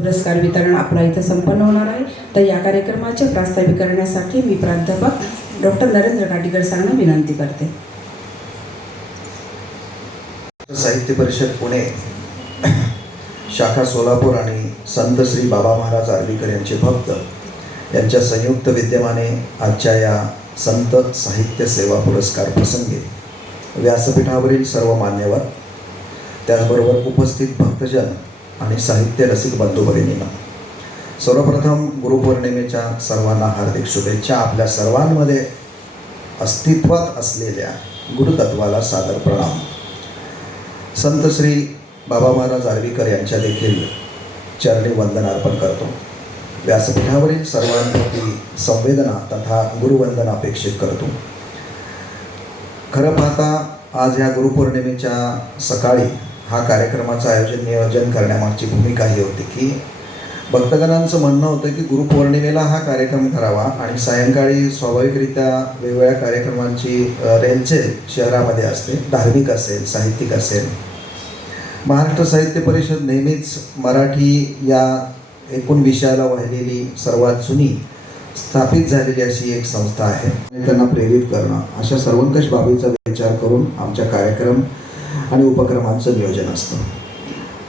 पुरस्कार वितरण आपला इथं संपन्न होणार आहे। तर या कार्यक्रमाचे प्रास्ताविक करण्यासाठी मी प्राध्यापक डॉक्टर नरेंद्र काटीकर सरांना विनंती करते। साहित्य परिषद पुणे शाखा सोलापूर आणि संत श्री बाबा महाराज आर्वीकर यांचे भक्त यांच्या संयुक्त विद्यमाने आजच्या या संत साहित्य सेवा पुरस्कार प्रसंगी व्यासपीठावरील सर्व मान्यवर, त्याचबरोबर उपस्थित भक्तजन आणि साहित्य रसिक बंधू भगिनींना सर्वप्रथम गुरुपौर्णिमेच्या सर्वांना हार्दिक शुभेच्छा। आपल्या सर्वांमध्ये अस्तित्वात असलेल्या गुरुतत्वाला सादर प्रणाम। संत श्री बाबा महाराज आर्वीकर यांच्या देखील चरणी वंदन अर्पण करतो। व्यासपीठावरील सर्वांप्रती संवेदना तथा गुरुवंदना अपेक्षित करतो। खरं पाहता आज या गुरुपौर्णिमेच्या सकाळी हा कार्यक्रमाचं नियोजन करण्यामागची भूमिका ही होती की भक्तगणांचं म्हणणं होतं की गुरुपौर्णिमेला हा कार्यक्रम करावा आणि सायंकाळी स्वाभाविकरित्या वेगवेगळ्या कार्यक्रमांची रेलचेल शहरामध्ये असते, धार्मिक असेल, साहित्यिक असेल। महाराष्ट्र साहित्य परिषद नेहमीच मराठी या एकूण विषयाला वाहिलेली सर्वात जुनी स्थापित झालेली अशी एक संस्था आहे। त्यांना प्रेरित करणं अशा सर्वंकष बाबीचा विचार करून आमच्या कार्यक्रम आणि उपक्रमांचं नियोजन असतं।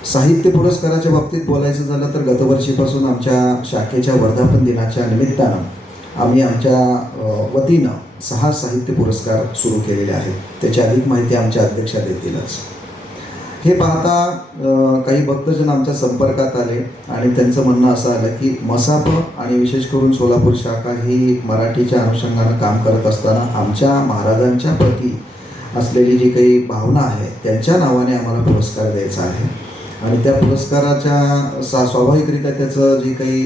साहित्य पुरस्काराच्या बाबतीत बोलायचं झालं तर गतवर्षीपासून आमच्या शाखेच्या वर्धापन दिनाच्या निमित्तानं आम्ही आमच्या वतीनं 6 साहित्य पुरस्कार सुरू केलेले आहेत। त्याची अधिक माहिती आमच्या अध्यक्षा देतीलच। हे पाहता काही भक्तजन आमच्या संपर्कात आले आणि त्यांचं म्हणणं असं आलं की मसाप आणि विशेष करून सोलापूर शाखा ही मराठीच्या अनुषंगानं काम करत असताना आमच्या महाराजांच्या प्रती असलेली जी काही भावना आहे त्यांच्या नावाने आम्हाला पुरस्कार द्यायचा आहे आणि त्या पुरस्काराच्या स्वाभाविकरित्या त्याचं जे काही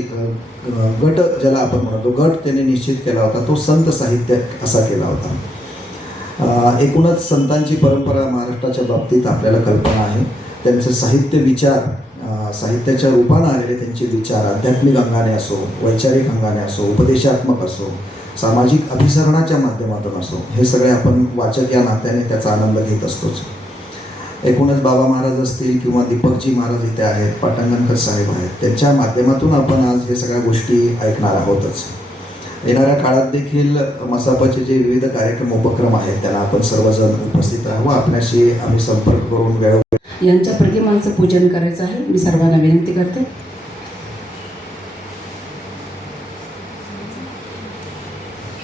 गट ज्याला आपण म्हणतो गट त्यांनी निश्चित केला होता तो संत साहित्य असा केला होता। एकूणच संतांची परंपरा महाराष्ट्राच्या बाबतीत आपल्याला कल्पना आहे। त्यांचे साहित्य विचार साहित्याच्या रूपानं आलेले त्यांचे विचार आध्यात्मिक अंगाने असो, वैचारिक अंगाने असो, उपदेशात्मक असो, सामाजिक अभिसरणाच्या माध्यमातून असो, हे सगळे आपण वाचक या नात्याने त्याचा आनंद घेत असतोच। एकूणच बाबा महाराज असतील किंवा दीपकजी महाराज इथे आहेत, पाटंगणकर साहेब आहेत, त्यांच्या माध्यमातून आपण आज हे सगळ्या गोष्टी ऐकणार आहोतच। येणाऱ्या काळात देखील मसापाचे जे विविध कार्यक्रम उपक्रम आहेत त्यांना आपण सर्वजण उपस्थित राहावं। आपल्याशी आम्ही संपर्क करून वेळोवेळी यांच्या प्रतिमांचं पूजन करायचं आहे। मी सर्वांना विनंती करते।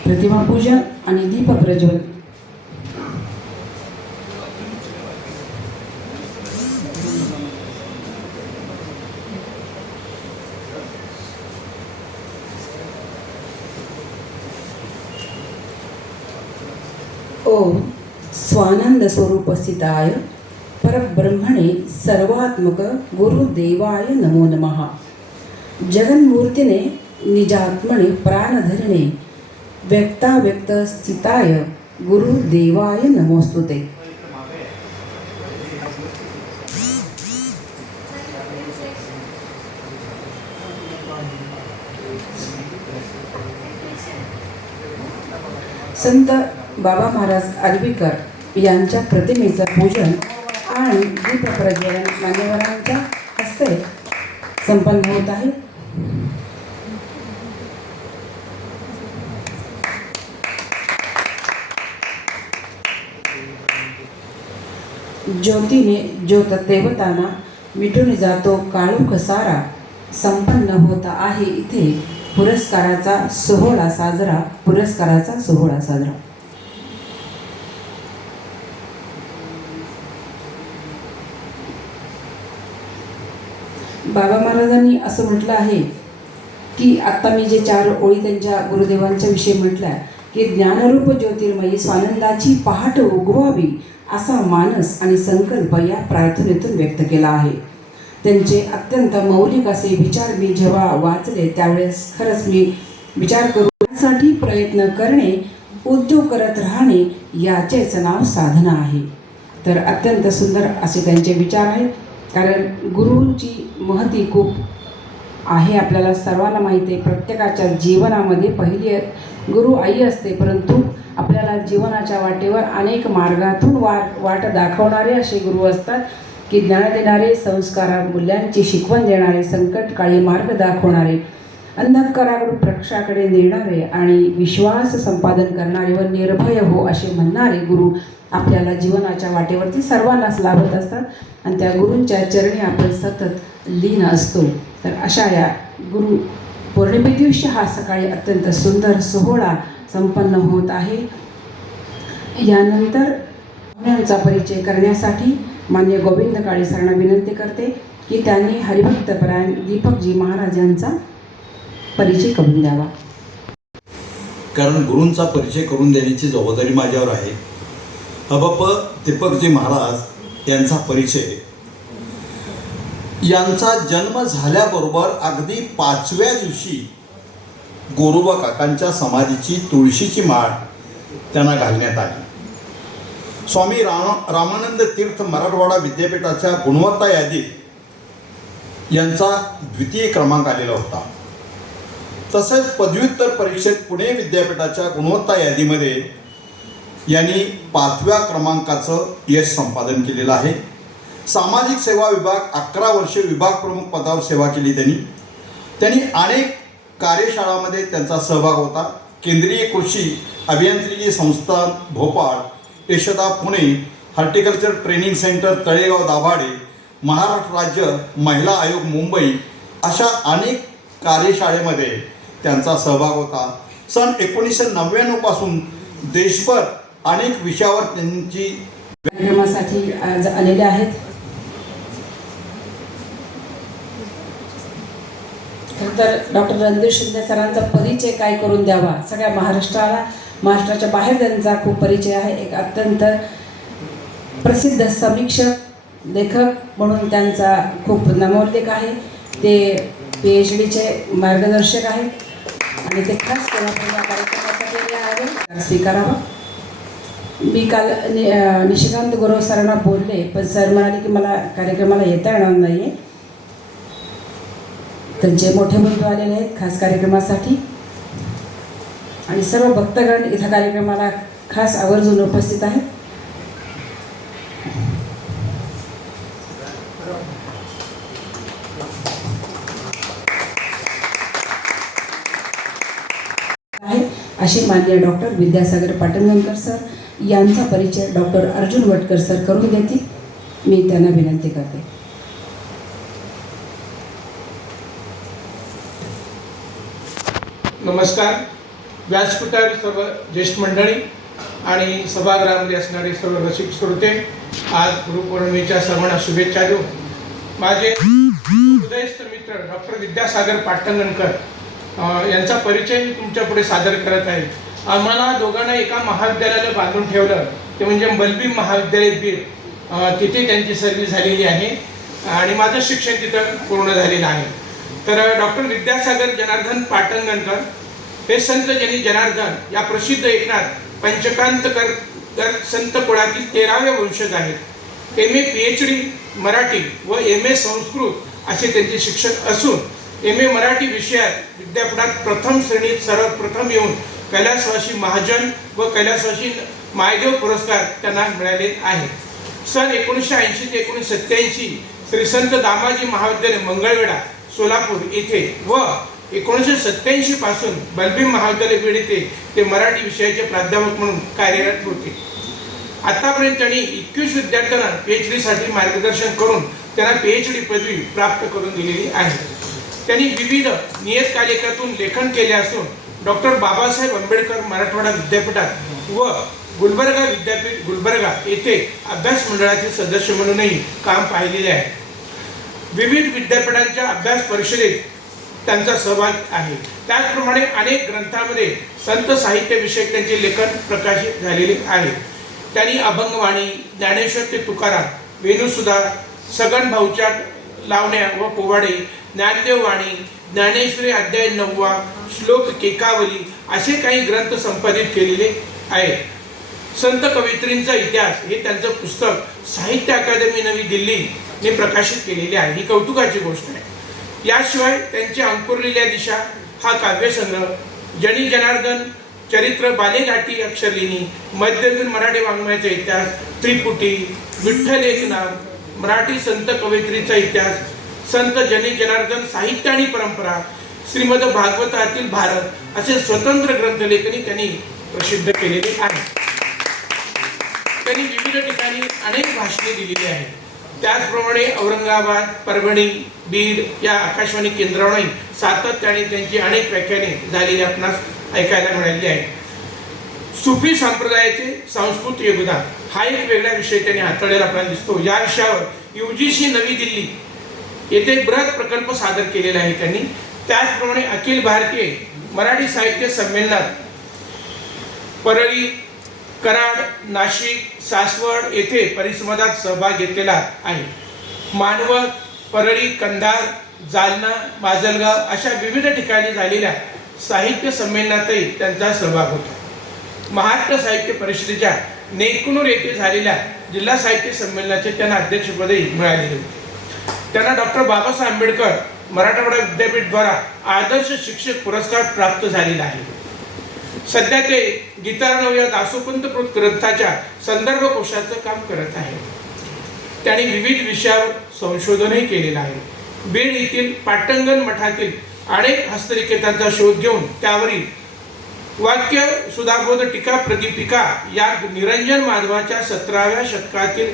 प्रतिमा पूजन आणि दीप प्रज्वलन। ओम स्वानंद स्वरूप स्थिताय परब्रह्मणे सर्वात्मक गुरुदेवाय नमो नमः। जगन्मूर्तिने निजात्मने प्राणधरिणे व्यक्ताव्यक्त स्थिताय गुरुदेवाय नमोस्तुते। संत बाबा महाराज आर्वीकर यांच्या प्रतिमेचं पूजन आणि दीप प्रज्वलन मान्यवरांच्या हस्ते संपन्न होत आहे। ज्योतीने ज्योत देवताना मिटून जातो काळोख सारा, संपन्न होता आहे इथे पुरस्काराचा सोहळा साजरा, पुरस्काराचा सोहळा साजरा। बाबा महाराजांनी असं म्हटलं आहे की आता मी जे 4 ओळी त्यांच्या गुरुदेवांच्या विषयी म्हटल्या की ज्ञानरूप ज्योतिर्मयी स्वानंदाची पहाट उगवावी असा मानस आणि संकल्प या प्रार्थनेतून व्यक्त केला आहे। त्यांचे अत्यंत मौलिक असे विचार मी जेव्हा वाचले त्यावेळेस खरंच मी विचार करण्यासाठी प्रयत्न करणे, उद्योग करत राहणे याचेच नाव साधना आहे। तर अत्यंत सुंदर असे त्यांचे विचार आहेत। कारण गुरुची महती खूप आहे, आपल्याला सर्वांना माहिती आहे। प्रत्येकाच्या जीवनामध्ये पहिली गुरु आई असते, परंतु आपल्याला जीवनाच्या वाटेवर अनेक मार्गातून वाट दाखवणारे असे गुरु असतात। की ज्ञान देणारे, संस्कार मूल्यांची शिकवण देणारे, संकटकाळी मार्ग दाखवणारे, अंधकाराकडून प्रकाशाकडे नेणारे आणि विश्वास संपादन करणारे व निर्भय हो असे म्हणणारे गुरु आपल्याला जीवनाच्या वाटेवरती सर्वांनाच लाभत असतात आणि त्या गुरूंच्या चरणी आपण सतत लीन असतो. तर अशा या गुरु पौर्णिमे दिवशी हा सकाळी अत्यंत सुंदर सोहळा संपन्न होत आहे. यानंतर पाहुण्यांचा परिचय करण्यासाठी मान्य गोविंद काळे सरांना विनंती करते की त्यांनी हरिभक्तपरायण दीपकजी महाराजांचा परिचय करून द्यावा. कारण गुरूंचा परिचय करून देण्याची जबाबदारी माझ्यावर आहे. अबप दीपकजी महाराज यांचा परिचय, यांचा जन्म झाल्याबरोबर अगदी 5व्या दिवशी गोरोबा काकांच्या समाधीची तुळशीची माळ त्यांना घालण्यात आली. स्वामी रामानंद तीर्थ मराठवाडा विद्यापीठाच्या गुणवत्ता यादीत यांचा द्वितीय क्रमांक आलेला होता. तसेच पदव्युत्तर परीक्षेत पुणे विद्यापीठाच्या गुणवत्ता यादीमध्ये यांनी 5व्या क्रमांकाचं यश संपादन केलेलं आहे. सामाजिक सेवा विभाग 11 वर्षे विभाग प्रमुख पदावर सेवा केली त्यांनी अनेक कार्यशाळांमध्ये त्यांचा सहभाग होता. केंद्रीय कृषी अभियांत्रिकी संस्थान Bhopal, Yashoda Pune, horticulture training centre Talegaon Dabhade, Maharashtra राज्य महिला आयोग मुंबई अशा अनेक कार्यशाळेमध्ये त्यांचा सहभाग होता. सन 1999 पासून देशभर अनेक विषयावर त्यांची कार्यक्रमासाठी आज आलेले आहेत. तर डॉक्टर रणधीर शिंदे सरांचा परिचय काय करून द्यावा. सगळ्या महाराष्ट्राच्या बाहेर त्यांचा खूप परिचय आहे. एक अत्यंत प्रसिद्ध समीक्षक, लेखक म्हणून त्यांचा खूप नामोल्लेख आहे. ते PhDचे मार्गदर्शक आहेत आणि ते खास करून या कार्यक्रमासाठी आहे स्वीकारावा. मी काल निशिकांत गुरव सरांना बोलले, पण सर म्हणाले की मला कार्यक्रमाला येता येणार नाही आहे. त्यांचे मोठे बंधू आलेले आहेत खास कार्यक्रमासाठी आणि सर्व भक्तगण इथं कार्यक्रमाला खास आवर्जून उपस्थित आहेत. असे मान्य डॉक्टर विद्यासागर पाटणकर सर यांचा परिचय डॉक्टर अर्जुन वटकर सर करून देतील. मी त्यांना विनंती करते. नमस्कार. व्यासपीठावर सर्व ज्येष्ठ मंडळी आणि सभागृहामध्ये असणारे सर्व रसिक श्रोते, आज गुरुपौर्णिमेच्या सर्वांना शुभेच्छा देऊ. माझे हृदयस्थ मित्र डॉक्टर विद्यासागर पाटणकर यांचा परिचय मी तुमच्या पुढे सादर करत आहे. आम्हाला दोघांना एका महाविद्यालयाला बांधून ठेवलं, ते म्हणजे बलबीम महाविद्यालय बीड. तिथे त्यांची सर्व्हिस झालेली आहे आणि माझं शिक्षण तिथं पूर्ण झालेलं आहे. तर डॉक्टर विद्यासागर जनार्दन पाटणकर हे संत जनी जनार्दन या प्रसिद्ध एकनाथ पंचकांतकर संत कुळातील 13वे वंशज आहेत. MA PhD मराठी व MA संस्कृत असे त्यांचे शिक्षण असून MA मराठी विषयात विद्यापीठात प्रथम श्रेणीत सर्वप्रथम येऊन कैलासवासी महाजन व कैलासवासी मायदेव पुरस्कार त्यांना मिळाले आहेत. सन 1980 ते 1987 श्री संत दामाजी महाविद्यालय मंगळवेढा सोलापूर येथे व 1987 पासून बलबीम महाविद्यालय बीड येथे ते मराठी विषयाचे प्राध्यापक म्हणून कार्यरत होते. आतापर्यंत त्यांनी 21 विद्यार्थ्यांना PhD साठी मार्गदर्शन करून त्यांना PhD पदवी प्राप्त करून दिलेली आहे. त्यांनी विविध नियतकालिकातून लेखन केले असून डॉक्टर बाबासाहेब आंबेडकर मराठवाडा विद्यापीठात व गुलबर्गा विद्यापीठ गुलबर्गा येथे अभ्यास मंडळाचे सदस्य म्हणूनही काम पाहिलेले आहे. विविध विद्यापीठांच्या अभ्यास परिषदेत त्यांचा सहभाग आहे. त्याचप्रमाणे अनेक ग्रंथांमध्ये संत साहित्य विषयक त्यांचे लेखन प्रकाशित झालेले आहे. त्यांनी अभंगवाणी, ज्ञानेश्वर ते तुकाराम, वेणुसुधा, सगन भाऊच्या लावण्या व पोवाडे, ज्ञानदेव वाणी, ज्ञानेश्वरी अध्याय 9, श्लोक केकावली असे काही ग्रंथ संपादित केलेले आहेत. संत कवयित्रींचा इतिहास हे त्यांचं पुस्तक साहित्य अकादमी नवी दिल्लीने प्रकाशित केलेले आहे. ही कौतुकाची गोष्ट आहे. याशिवाय त्यांचे अंकुरलेल्या दिशा हा काव्यसंग्रह, जनी जनार्दन चरित्र, बालेघाटी अक्षरलिनी, मध्ययुगीन मराठी वाङ्मयाचा इतिहास, त्रिपुटी, विठ्ठल एकनाथ, मराठी संत कवयित्रीचा इतिहास, संत जनार्दन साहित्य आणि परंपरा, श्रीमद भागवतातील भारत असे स्वतंत्र ग्रंथलेखनी त्यांनी प्रसिद्ध केलेले आहे. त्यांनी विविध ठिकाणी अनेक भाषणे दिलेली आहेत. त्याचप्रमाणे औरंगाबाद, परभणी, बीड या आकाशवाणी केंद्रावरही सातत्याने त्यांची अनेक व्याख्याने झालेली आपणास ऐकायला मिळालेली आहे. सुफी संप्रदायाचे सांस्कृतिक योगदान हा एक वेगळा विषय त्यांनी हाताळलेला आपल्याला दिसतो. या विषयावर UGC नवी दिल्ली येथे एक बृहत प्रकल्प सादर केलेला आहे त्यांनी. त्याचप्रमाणे अखिल भारतीय मराठी साहित्य संमेलनात परळी, कराड, नाशिक, सासवड येथे परिसंवादात सहभाग घेतलेला आहे. मानवत, परळी, कंधार, जालना, माजलगाव अशा विविध ठिकाणी झालेल्या साहित्य संमेलनातही त्यांचा सहभाग होता. महाराष्ट्र साहित्य परिषदेच्या नेकनूर येथे झालेल्या जिल्हा साहित्य संमेलनाचे त्यांना अध्यक्षपदही मिळालेले होते. त्यांना डॉक्टर बाबासाहेब आंबेडकर मराठवाडा विद्यापीठ द्वारा आदर्श शिक्षक पुरस्कार प्राप्त झालेला आहे. सध्या ते गीतार्णव या दासोपंत ग्रंथाच्या संदर्भ कोशाचं काम करत आहे. त्यांनी विविध विषयावर संशोधनही केलेलं आहे. बीड येथील पाटंगण मठातील अनेक हस्तलिखितांचा शोध घेऊन त्यावरील वाक्य सुधाबोध टीका प्रदीपिका या निरंजन माधवाच्या 17व्या शतकातील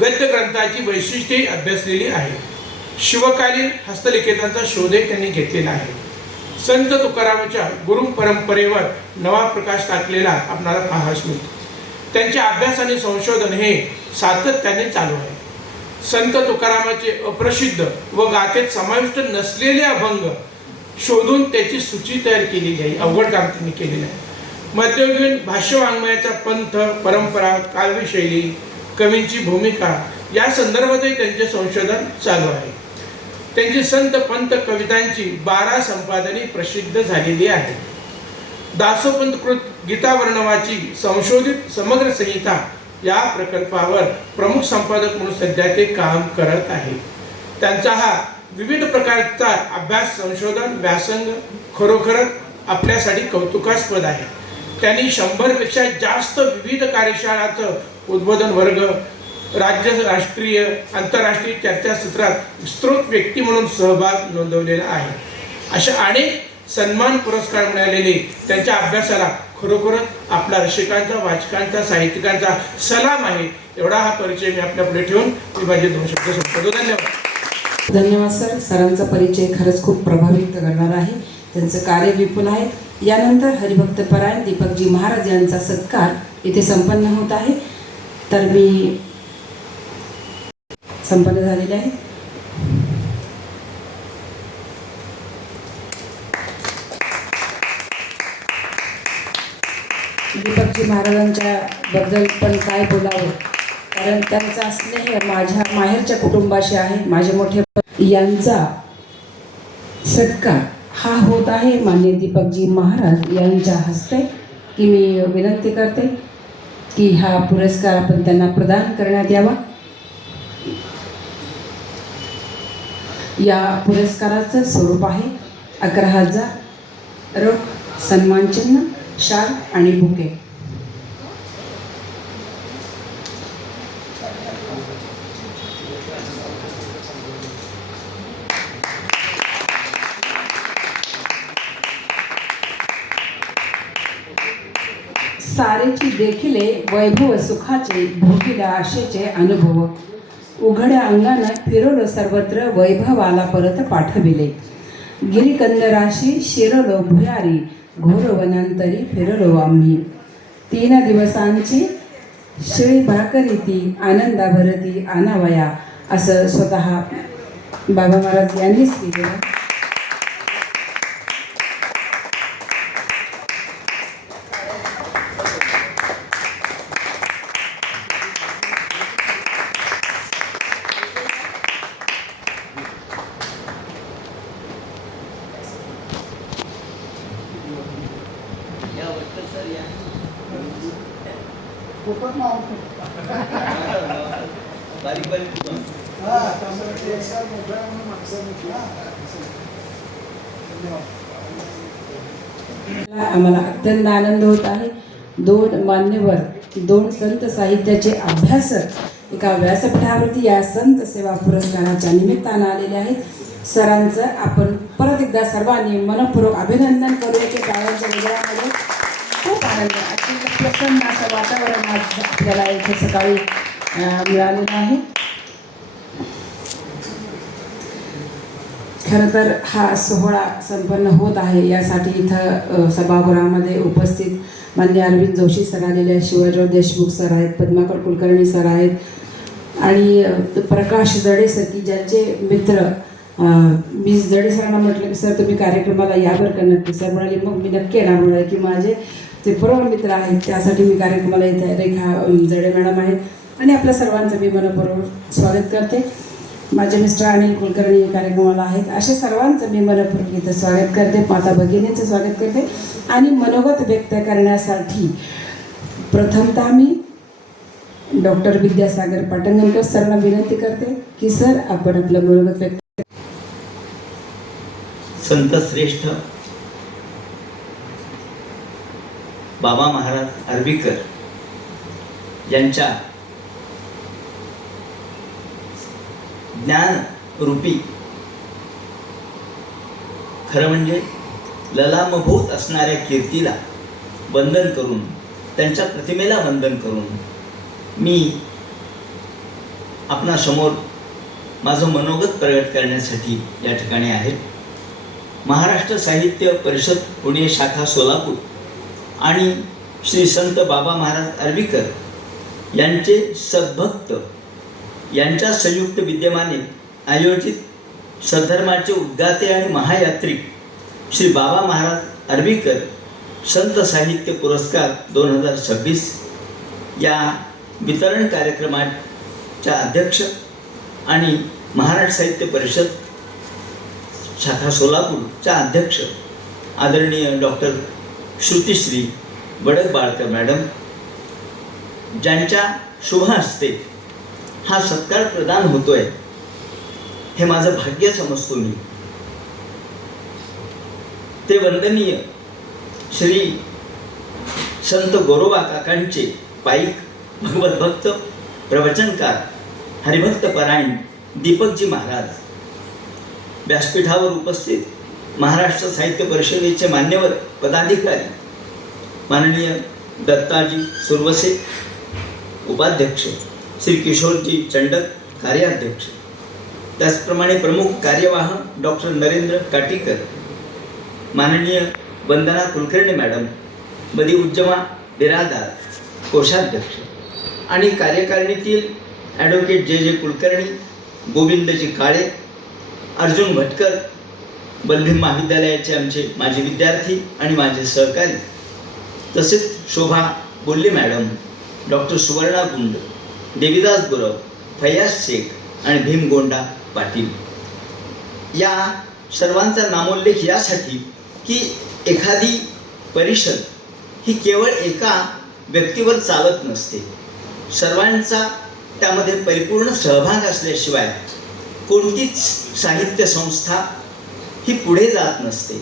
गद्य ग्रंथाची वैशिष्ट्ये अभ्यासलेली आहे. शिवकालीन हस्तलिखितांचा शोधही त्यांनी घेतलेला आहे. संत तुकारामांच्या गुरु परंपरेवर नवा प्रकाश टाकलेला आपल्याला पाहायला मिळतो. त्यांचे अभ्यास आणि संशोधन हे सातत्याने चालू आहे. संत तुकारामांचे अप्रसिद्ध व गाथेत समाविष्ट नसलेले अभंग शोधून त्याची सूची तयार केलेली आहे. अवघड काम त्यांनी केलेलं आहे. मध्ययुगीन भाष्य वाङ्मयाचा पंथ, परंपरा, काव्यशैली, कवींची भूमिका या संदर्भातही त्यांचे संशोधन चालू आहे. त्यांची संत पंत कवितांची 12 संपादने प्रसिद्ध झालेली आहेत. दासोपंतकृत गीतावर्णवाची संशोधित समग्र संहिता या प्रकल्पावर प्रमुख संपादक म्हणून सध्या ते काम करत आहेत. त्यांचा हा विविध प्रकारचा अभ्यास, संशोधन, व्यासंग खरोखरच आपल्यासाठी कौतुकास्पद आहे. त्यांनी 100 पेक्षा जास्त विविध कार्यशाळांचं उद्बोधन वर्ग, राज्य, राष्ट्रीय, आंतरराष्ट्रीय चर्चासत्रात विस्तृत व्यक्ती म्हणून सहभाग नोंदवलेला आहे. अशा अनेक सन्मान पुरस्कार मिळालेले त्यांच्या अभ्यासाला खरोखरच आपला रसिकांचा, वाचकांचा, साहित्यिकांचा सलाम आहे. एवढा हा परिचय मी आपल्या पुढे ठेवून मी माझे 2 शब्द संपवतो. धन्यवाद. धन्यवाद सर. सरांचा परिचय खरंच खूप प्रभावित करणार आहे. त्यांचं कार्य विपुल आहे. यानंतर हरिभक्तपरायण दीपकजी महाराज यांचा सत्कार इथे संपन्न होत आहे. तर मी संपन्न झालेले आहे. दीपकजी महाराजांच्या बद्दल पण काय बोलावं, कारण त्यांचा स्नेह माझ्या माहेरच्या कुटुंबाशी आहे. माझे मोठे यांचा सत्कार हा होत आहे माननीय दीपकजी महाराज यांच्या हस्ते. की मी विनंती करते की हा पुरस्कार आपण त्यांना प्रदान करण्यात यावा. या पुरस्काराचं स्वरूप आहे 11,000 रोख, सन्मानचिन्ह, शाल आणि बुके. सारेची देखिले वैभव सुखाचे, भोगिला आशेचे अनुभव. उघड्या अंगानं फिरवलो सर्वत्र, वैभवाला परत पाठविले. गिरिकंदराशी शिरलो भुयारी, घोर वनांतरी फिरलो आम्ही. 3 दिवसांची शिळी भाकरीती, आनंदाभरती आनावया, असं स्वतः बाबा महाराज यांनीच केलेलं. आम्हाला अत्यंत आनंद होत आहे. 2 मान्यवर, 2 संत साहित्याचे अभ्यासक एका व्यासपीठावरती या संत सेवा पुरस्काराच्या निमित्तानं आलेले आहेत. सरांचं आपण परत एकदा सर्वांनी मनपूर्वक अभिनंदन करूया की टाळ्यांच्या गजरामध्ये खूप आनंद, अत्यंत प्रसन्न असं वातावरण आज आपल्याला इथे सकाळी मिळालेलं आहे. खरं तर हा सोहळा संपन्न होत आहे यासाठी इथं सभागृहामध्ये उपस्थित माननीय अरविंद जोशी सर आलेले आहेत, शिवाजीराव देशमुख सर आहेत, पद्माकर कुलकर्णी सर आहेत आणि प्रकाश जडे सर की ज्यांचे मित्र मी जडे सरांना म्हटलं की सर तुम्ही कार्यक्रमाला यावर का नक्की. सर म्हणाले मग मी नक्की येणार म्हणाले की माझे ते परम मित्र आहेत त्यासाठी मी कार्यक्रमाला इथे रेखा जडे मॅडम आहेत आणि आपल्या सर्वांचं मी मनपूर्वक स्वागत करते. माझे मिस्टर अनिल कुलकर्णी कार्यक्रमाला आहेत. अशा सर्वांचं मी मनपूर्वक इथं स्वागत करते, माता भगिनींचं स्वागत करते आणि मनोगत व्यक्त करण्यासाठी प्रथमतः मी डॉक्टर विद्यासागर पाटणकर सरांना विनंती करते की सर आपण आपलं मनोगत व्यक्त. संत श्रेष्ठ बाबा महाराज आर्वीकर यांच्या ज्ञान रूपी खरं म्हणजे ललामभूत असणाऱ्या कीर्तीला वंदन करून, त्यांच्या प्रतिमेला वंदन करून मी आपणासमोर माझं मनोगत प्रगट करण्यासाठी या ठिकाणी आहे. महाराष्ट्र साहित्य परिषद पुणे शाखा सोलापूर आणि श्री संत बाबा महाराज आर्वीकर यांचे सद्भक्त यांच्या संयुक्त विद्यमाने आयोजित सद्धर्माचे उद्गाते आणि महायात्रिक श्री बाबा महाराज आर्वीकर संत साहित्य पुरस्कार 2026 या वितरण कार्यक्रमाच्या अध्यक्ष आणि महाराष्ट्र साहित्य परिषद शाखा सोलापूरच्या अध्यक्ष आदरणीय डॉक्टर श्रुतिश्री वडक-बाळकर मॅडम ज्यांच्या शुभ हस्ते हा सत्कार प्रदान होतोय हे माझं भाग्य समजतो मी. ते वंदनीय श्री संत गोरोबा काकांचे पाईक भगवत भक्त प्रवचनकार हरिभक्त परायण दीपकजी महाराज, व्यासपीठावर उपस्थित महाराष्ट्र साहित्य परिषदेचे मान्यवर पदाधिकारी माननीय दत्ताजी सुरवसे उपाध्यक्ष, श्री किशोरजी चंडक कार्याध्यक्ष, त्याचप्रमाणे प्रमुख कार्यवाह डॉक्टर नरेंद्र काटीकर, माननीय वंदना कुलकर्णी मॅडम, बदी उज्जमा बिरादार कोषाध्यक्ष आणि कार्यकारिणीतील ॲडव्होकेट जे कुलकर्णी, गोविंदजी काळे, अर्जुन भटकर, बलभीम महाविद्यालयाचे आमचे माजी विद्यार्थी आणि माझे सहकारी, तसेच शोभा बोल्ले मॅडम, डॉक्टर सुवर्णा गुंड, देवीदास गुरव, फयाज शेख आणि भीम गोंडा पाटील. या सर्वांचा नामोल्लेख यासाठी की एखादी परिषद ही केवळ एका व्यक्तीवर चालत नसते. सर्वांचा त्यामध्ये परिपूर्ण सहभाग असल्याशिवाय कोणतीच साहित्य संस्था ही पुढे जात नसते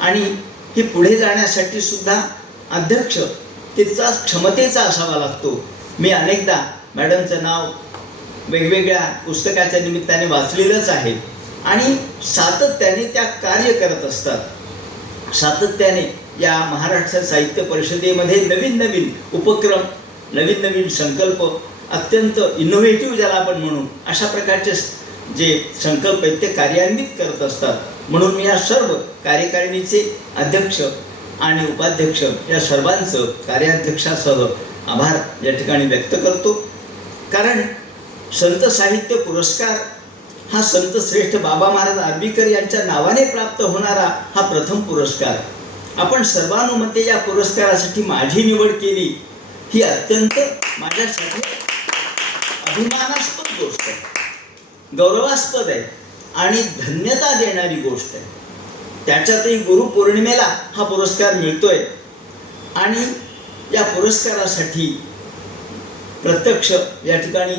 आणि ही पुढे जाण्यासाठी सुद्धा अध्यक्ष तिचा क्षमतेचा असावा लागतो. मी अनेकदा मॅडमचं नाव वेगवेगळ्या पुस्तकाच्या निमित्ताने वाचलेलंच आहे आणि सातत्याने त्या कार्य करत असतात. सातत्याने या महाराष्ट्र साहित्य परिषदेमध्ये नवीन नवीन उपक्रम, नवीन नवीन संकल्प, अत्यंत इनोव्हेटिव्ह ज्याला आपण म्हणू अशा प्रकारचे जे संकल्प आहेत ते कार्यान्वित करत असतात. म्हणून मी या सर्व कार्यकारिणीचे अध्यक्ष आणि उपाध्यक्ष या सर्वांचं कार्याध्यक्षासह आभार या ठिकाणी व्यक्त करतो. कारण संत साहित्य पुरस्कार हा संत श्रेष्ठ बाबा महाराज आर्वीकर यांच्या नावाने प्राप्त होणारा हा प्रथम पुरस्कार. आपण सर्वानुमते या पुरस्कारासाठी माझी निवड केली ही अत्यंत माझ्यासाठी अभिमानास्पद गोष्ट आहे, गौरवास्पद आहे आणि धन्यता देणारी गोष्ट आहे. त्याच्यातही गुरुपौर्णिमेला हा पुरस्कार मिळतोय आणि या पुरस्कारासाठी प्रत्यक्ष या ठिकाणी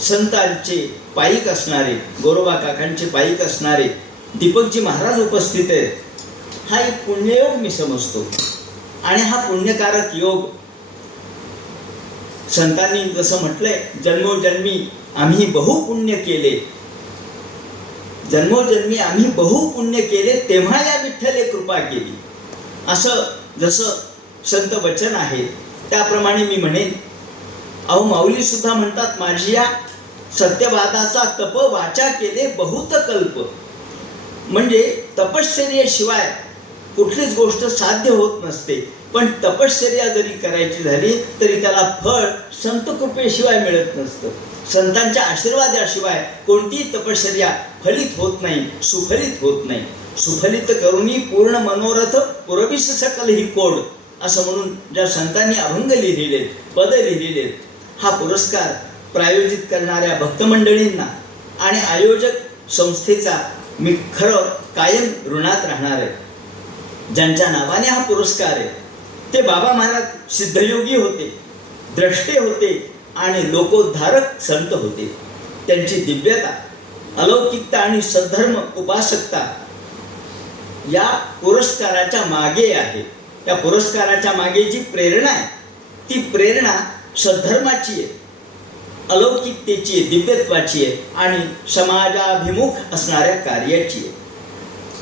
संतांचे पाईक असणारे, गोरोबा काकांचे पाईक असणारे दीपकजी महाराज उपस्थित आहेत. हा एक पुण्ययोग मी समजतो आणि हा पुण्यकारक योग संतांनी जसं म्हटलंय, जन्मोजन्मी आम्ही बहुपुण्य केले, जन्मोजन्मी आम्ही बहुपुण्य केले, तेव्हा या विठ्ठले कृपा केली, असं जसं संत वचन आहे त्याप्रमाणे मी म्हणेन. अहो माऊली सुद्धा म्हणतात, माझी या सत्यवादाचा तप वाचा केले बहुत कल्प. म्हणजे तपश्चर्येशिवाय कुठलीच गोष्ट साध्य होत नसते, पण तपश्चर्या जरी करायची झाली तरी त्याला फळ संत कृपेशिवाय मिळत नसतं. संतांच्या आशीर्वादाशिवाय कोणतीही तपश्चर्या फलित होत नाही, सुफलित होत नाही. सुफलित करुणी पूर्ण मनोरथ पुरविस सकल ही कोड, असं म्हणून ज्या संतांनी अभंग लिहिलेत, पद लिहिलेत, हा पुरस्कार प्रायोजित करणाऱ्या भक्तमंडळींना आणि आयोजक संस्थेचा मी खरं कायम ऋणात राहणार आहे. ज्यांच्या नावाने हा पुरस्कार आहे ते बाबा महाराज सिद्धयोगी होते, द्रष्टे होते आणि लोकोद्धारक संत होते. त्यांची दिव्यता, अलौकिकता आणि सद्धर्म उपासकता या पुरस्काराच्या मागे आहे. या पुरस्काराच्या मागे जी प्रेरणा आहे ती प्रेरणा सद्धर्माची आहे, अलौकिकतेची आहे, दिव्यत्वाची आहे आणि समाजाभिमुख असणाऱ्या कार्याची आहे.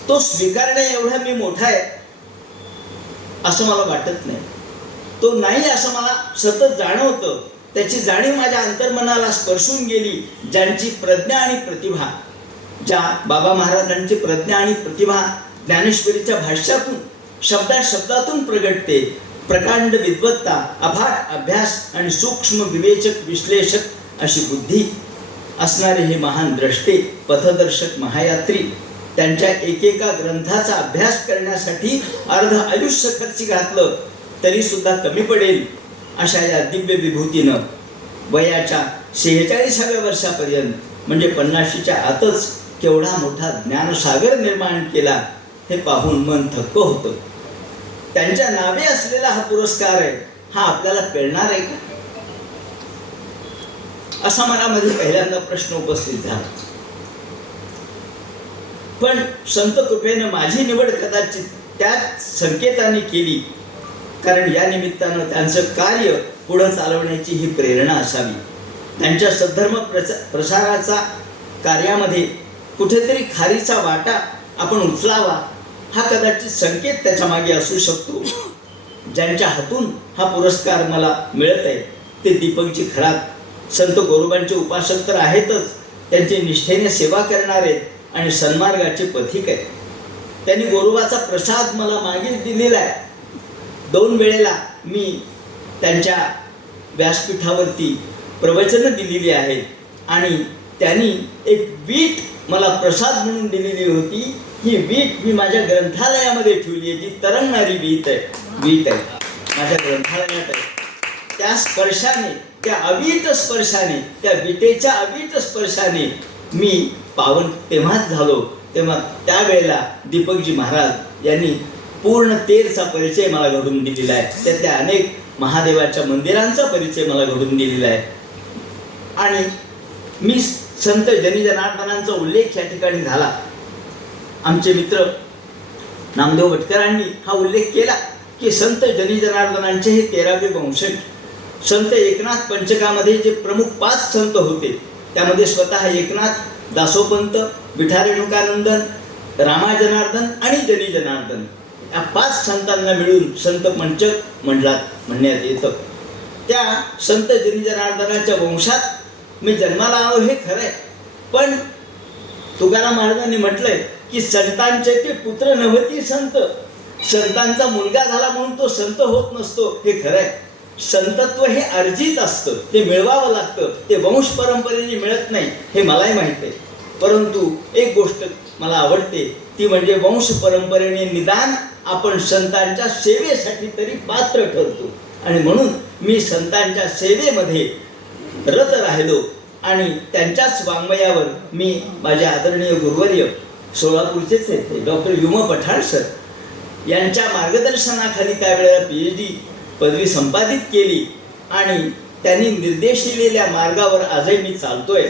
तो स्वीकारणे एवढा मी मोठा आहे असं मला वाटत नाही. तो नाही असं मला सतत जाणवतं. त्याची जाणीव माझ्या अंतर्मनाला स्पर्शून गेली. ज्यांची प्रज्ञा आणि प्रतिभा, ज्या बाबा महाराजांची प्रज्ञा आणि प्रतिभा ज्ञानेश्वरीच्या भाष्यातून शब्दातून प्रगटते. प्रकांड विद्वत्ता, अफाट अभ्यास आणि सूक्ष्म विवेचक विश्लेषक अशी बुद्धी असणारे हे महान द्रष्टे, पथदर्शक, महायात्री, त्यांच्या एकेका ग्रंथाचा अभ्यास करण्यासाठी अर्ध आयुष्य खर्ची घातलं तरी सुद्धा कमी पडेल अशा या दिव्य विभूतीनं वयाच्या 46व्या वर्षापर्यंत म्हणजे 50च्या आतच केवढा मोठा ज्ञानसागर निर्माण केला हे पाहून मन थक्क होतं. त्यांच्या नावे असलेला हा पुरस्कार आहे, हा आपल्याला कळणार आहे का, असा मनामध्ये पहिल्यांदा प्रश्न उपस्थित झाला. पण संत कृपेनं माझी निवड कदाचित त्याच संकेताने केली, कारण या निमित्तानं त्यांचं कार्य पुढं चालवण्याची ही प्रेरणा असावी. त्यांच्या सद्धर्म प्रसाराचा कार्यामध्ये कुठेतरी खारीचा वाटा आपण उचलावा, हा कदाचित संकेत त्याच्या मागे असू शकतो. ज्यांच्या हातून हा पुरस्कार मला मिळत आहे ते दीपकजी खरात संत गोरोबांचे उपासक तर आहेतच, त्यांची निष्ठेने सेवा करणारे आणि सन्मार्गाचे पथिक आहेत. त्यांनी गोरोबाचा प्रसाद मला मागेच दिलेला आहे. 2 वेळेला मी त्यांच्या व्यासपीठावरती प्रवचनं दिलेली आहेत आणि त्यांनी एक वीट मला प्रसाद म्हणून दिलेली होती. ही वीट मी माझ्या ग्रंथालयामध्ये ठेवली आहे, जी तरंगणारी वीट आहे माझ्या ग्रंथालयात आहे. त्या स्पर्शाने, त्या अवीट स्पर्शाने, त्या विटेच्या अवीट स्पर्शाने मी पावन तेव्हाच झालो. तेव्हा त्यावेळेला दीपकजी महाराज यांनी पूर्ण तेरचा परिचय मला घडून दिलेला आहे. त्यातल्या अनेक महादेवाच्या मंदिरांचा परिचय मला घडून दिलेला आहे. आणि मी संत जनीजनार्दनांचा उल्लेख या ठिकाणी झाला. आमचे मित्र नामदेव भटकरांनी हा उल्लेख केला की संत जनीजनार्दनांचे हे 13वे वंशज. संत एकनाथ पंचकामध्ये जे प्रमुख 5 संत होते त्यामध्ये स्वतः एकनाथ, दासोपंत, विठा रेणुकानंदन, रामाजनार्दन आणि जनीजनार्दन या 5 संतांना मिळून संत पंचक म्हणण्यात येतं. त्या संत जनीजनार्दनाच्या वंशात मी जन्माला आलो हे खरं आहे, पण तुकाराम महाराजांनी म्हटलंय की संतांचे ते पुत्र नव्हती संत. संतांचा मुलगा झाला म्हणून तो संत होत नसतो हे खरं आहे. संतत्व हे अर्जित असतं, ते मिळवावं लागतं, ते वंश परंपरेने मिळत नाही हे मलाही माहीत आहे. परंतु एक गोष्ट मला आवडते ती म्हणजे वंश परंपरेने निदान आपण संतांच्या सेवेसाठी तरी पात्र ठरतो. आणि म्हणून मी संतांच्या सेवेमध्ये रत राहिलो आणि त्यांच्याच वाङ्मयावर मी माझे आदरणीय गुरुवर्य सोलापूरचेच आहेत डॉक्टर युमा पठाण सर यांच्या मार्गदर्शनाखाली त्यावेळेला PhD पदवी संपादित केली आणि त्यांनी निर्देश दिलेल्या मार्गावर आजही मी चालतोय.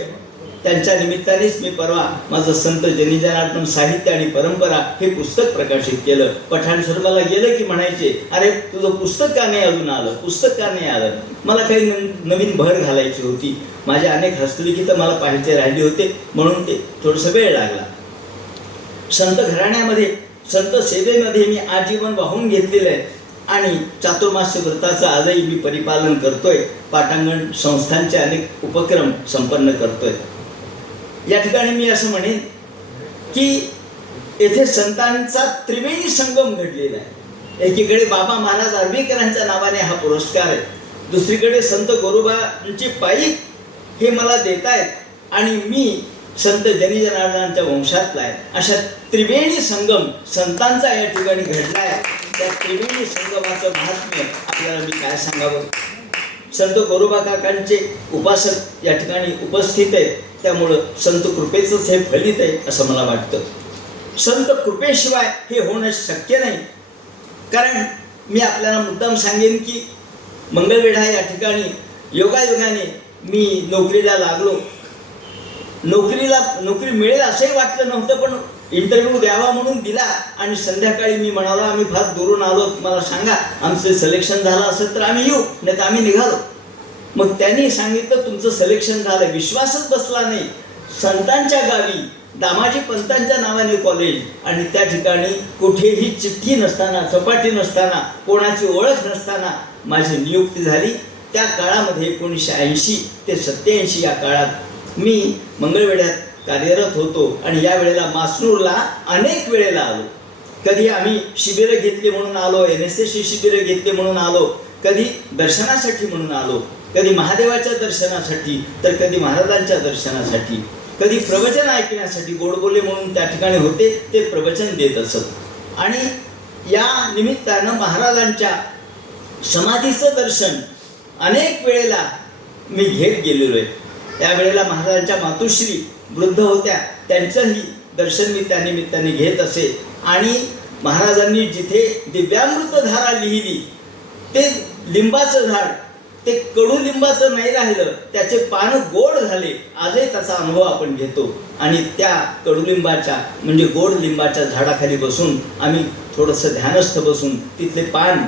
त्यांच्या निमित्तानेच मी परवा माझं संत जनीजनार्दन साहित्य आणि परंपरा हे पुस्तक प्रकाशित केलं. पठाण सर मला गेलं की म्हणायचे, अरे तुझं पुस्तक का नाही अजून आलं, पुस्तक का नाही आलं. मला काही नवीन भर घालायची होती. माझे अनेक हस्तलिखितं मला पाहायचे राहिले होते, म्हणून ते थोडंसं वेळ लागला. संत घराण्यामध्ये, संत सेवेमध्ये मी आजीवन वाहून घेतलेलं आहे आणि चातुर्मास्य व्रताचं आजही मी परिपालन करतोय. पाटांगण संस्थांचे अनेक उपक्रम संपन्न करतोय. या ठिकाणी मी असं म्हणेन की येथे संतांचा त्रिवेणी संगम घडलेला आहे. एकीकडे बाबा महाराज आर्वेकरांच्या नावाने हा पुरस्कार आहे, दुसरीकडे संत गोरोबांची पाईक हे मला देत आहेत आणि मी संत जनीजनार्दनांच्या वंशातला आहे. अशा त्रिवेणी संगम संतांचा या ठिकाणी घडला आहे. त्या त्रिवेणी संगमाचं महात्म्य आपल्याला मी काय सांगावं. संत गोरोबा काकांचे उपासक या ठिकाणी उपस्थित आहेत, त्यामुळं संत कृपेचंच हे फलित आहे असं मला वाटतं. संत कृपेशिवाय हे होणं शक्य नाही. कारण मी आपल्याला मुद्दाम सांगेन की मंगळवेढा या ठिकाणी योगायोगाने मी नोकरीला लागलो. नोकरी मिळेल असंही वाटलं नव्हतं, पण इंटरव्ह्यू द्यावा म्हणून दिला आणि संध्याकाळी मी म्हणालो आम्ही फार दुरून आलो, मला सांगा आमचं सिलेक्शन झालं असेल तर आम्ही येऊ, नाही तर आम्ही निघालो. मग त्यांनी सांगितलं तुमचं सिलेक्शन झालं. विश्वासच बसला नाही. संतांच्या गावी दामाजी पंतांच्या नावाने कॉलेज आणि त्या ठिकाणी कुठेही चिठ्ठी नसताना, चपाटी नसताना, कोणाची ओळख नसताना माझी नियुक्ती झाली. त्या काळामध्ये 1980 ते 87 या काळात मी मंगळवेढ्यात कार्यरत होतो आणि या वेळेला मासनूरला अनेक वेळेला आलो. कधी आम्ही शिबिरं घेतली म्हणून आलो, NSS शिबिरं घेतली म्हणून आलो, कधी दर्शनासाठी म्हणून आलो, कधी महादेवाच्या दर्शनासाठी तर कधी महाराजांच्या दर्शनासाठी, कधी प्रवचन ऐकण्यासाठी. गोडबोले म्हणून त्या ठिकाणी होते, ते प्रवचन देत असत. आणि या निमित्तानं महाराजांच्या समाधीचं दर्शन अनेक वेळेला मी घेत गेलेलो आहे. त्यावेळेला महाराजांच्या मातुश्री वृद्ध होत्या, त्यांचंही दर्शन मी त्या निमित्ताने घेत असे. आणि महाराजांनी जिथे दिव्यामृतधारा लिहिली ते लिंबाचं झाड, ते कडुलिंबाचं नाही राहिलं, त्याचे पान गोड झाले. आजही त्याचा अनुभव आपण घेतो. आणि त्या कडुलिंबाच्या म्हणजे गोड लिंबाच्या झाडाखाली बसून आम्ही थोडंसं ध्यानस्थ बसून तिथले पान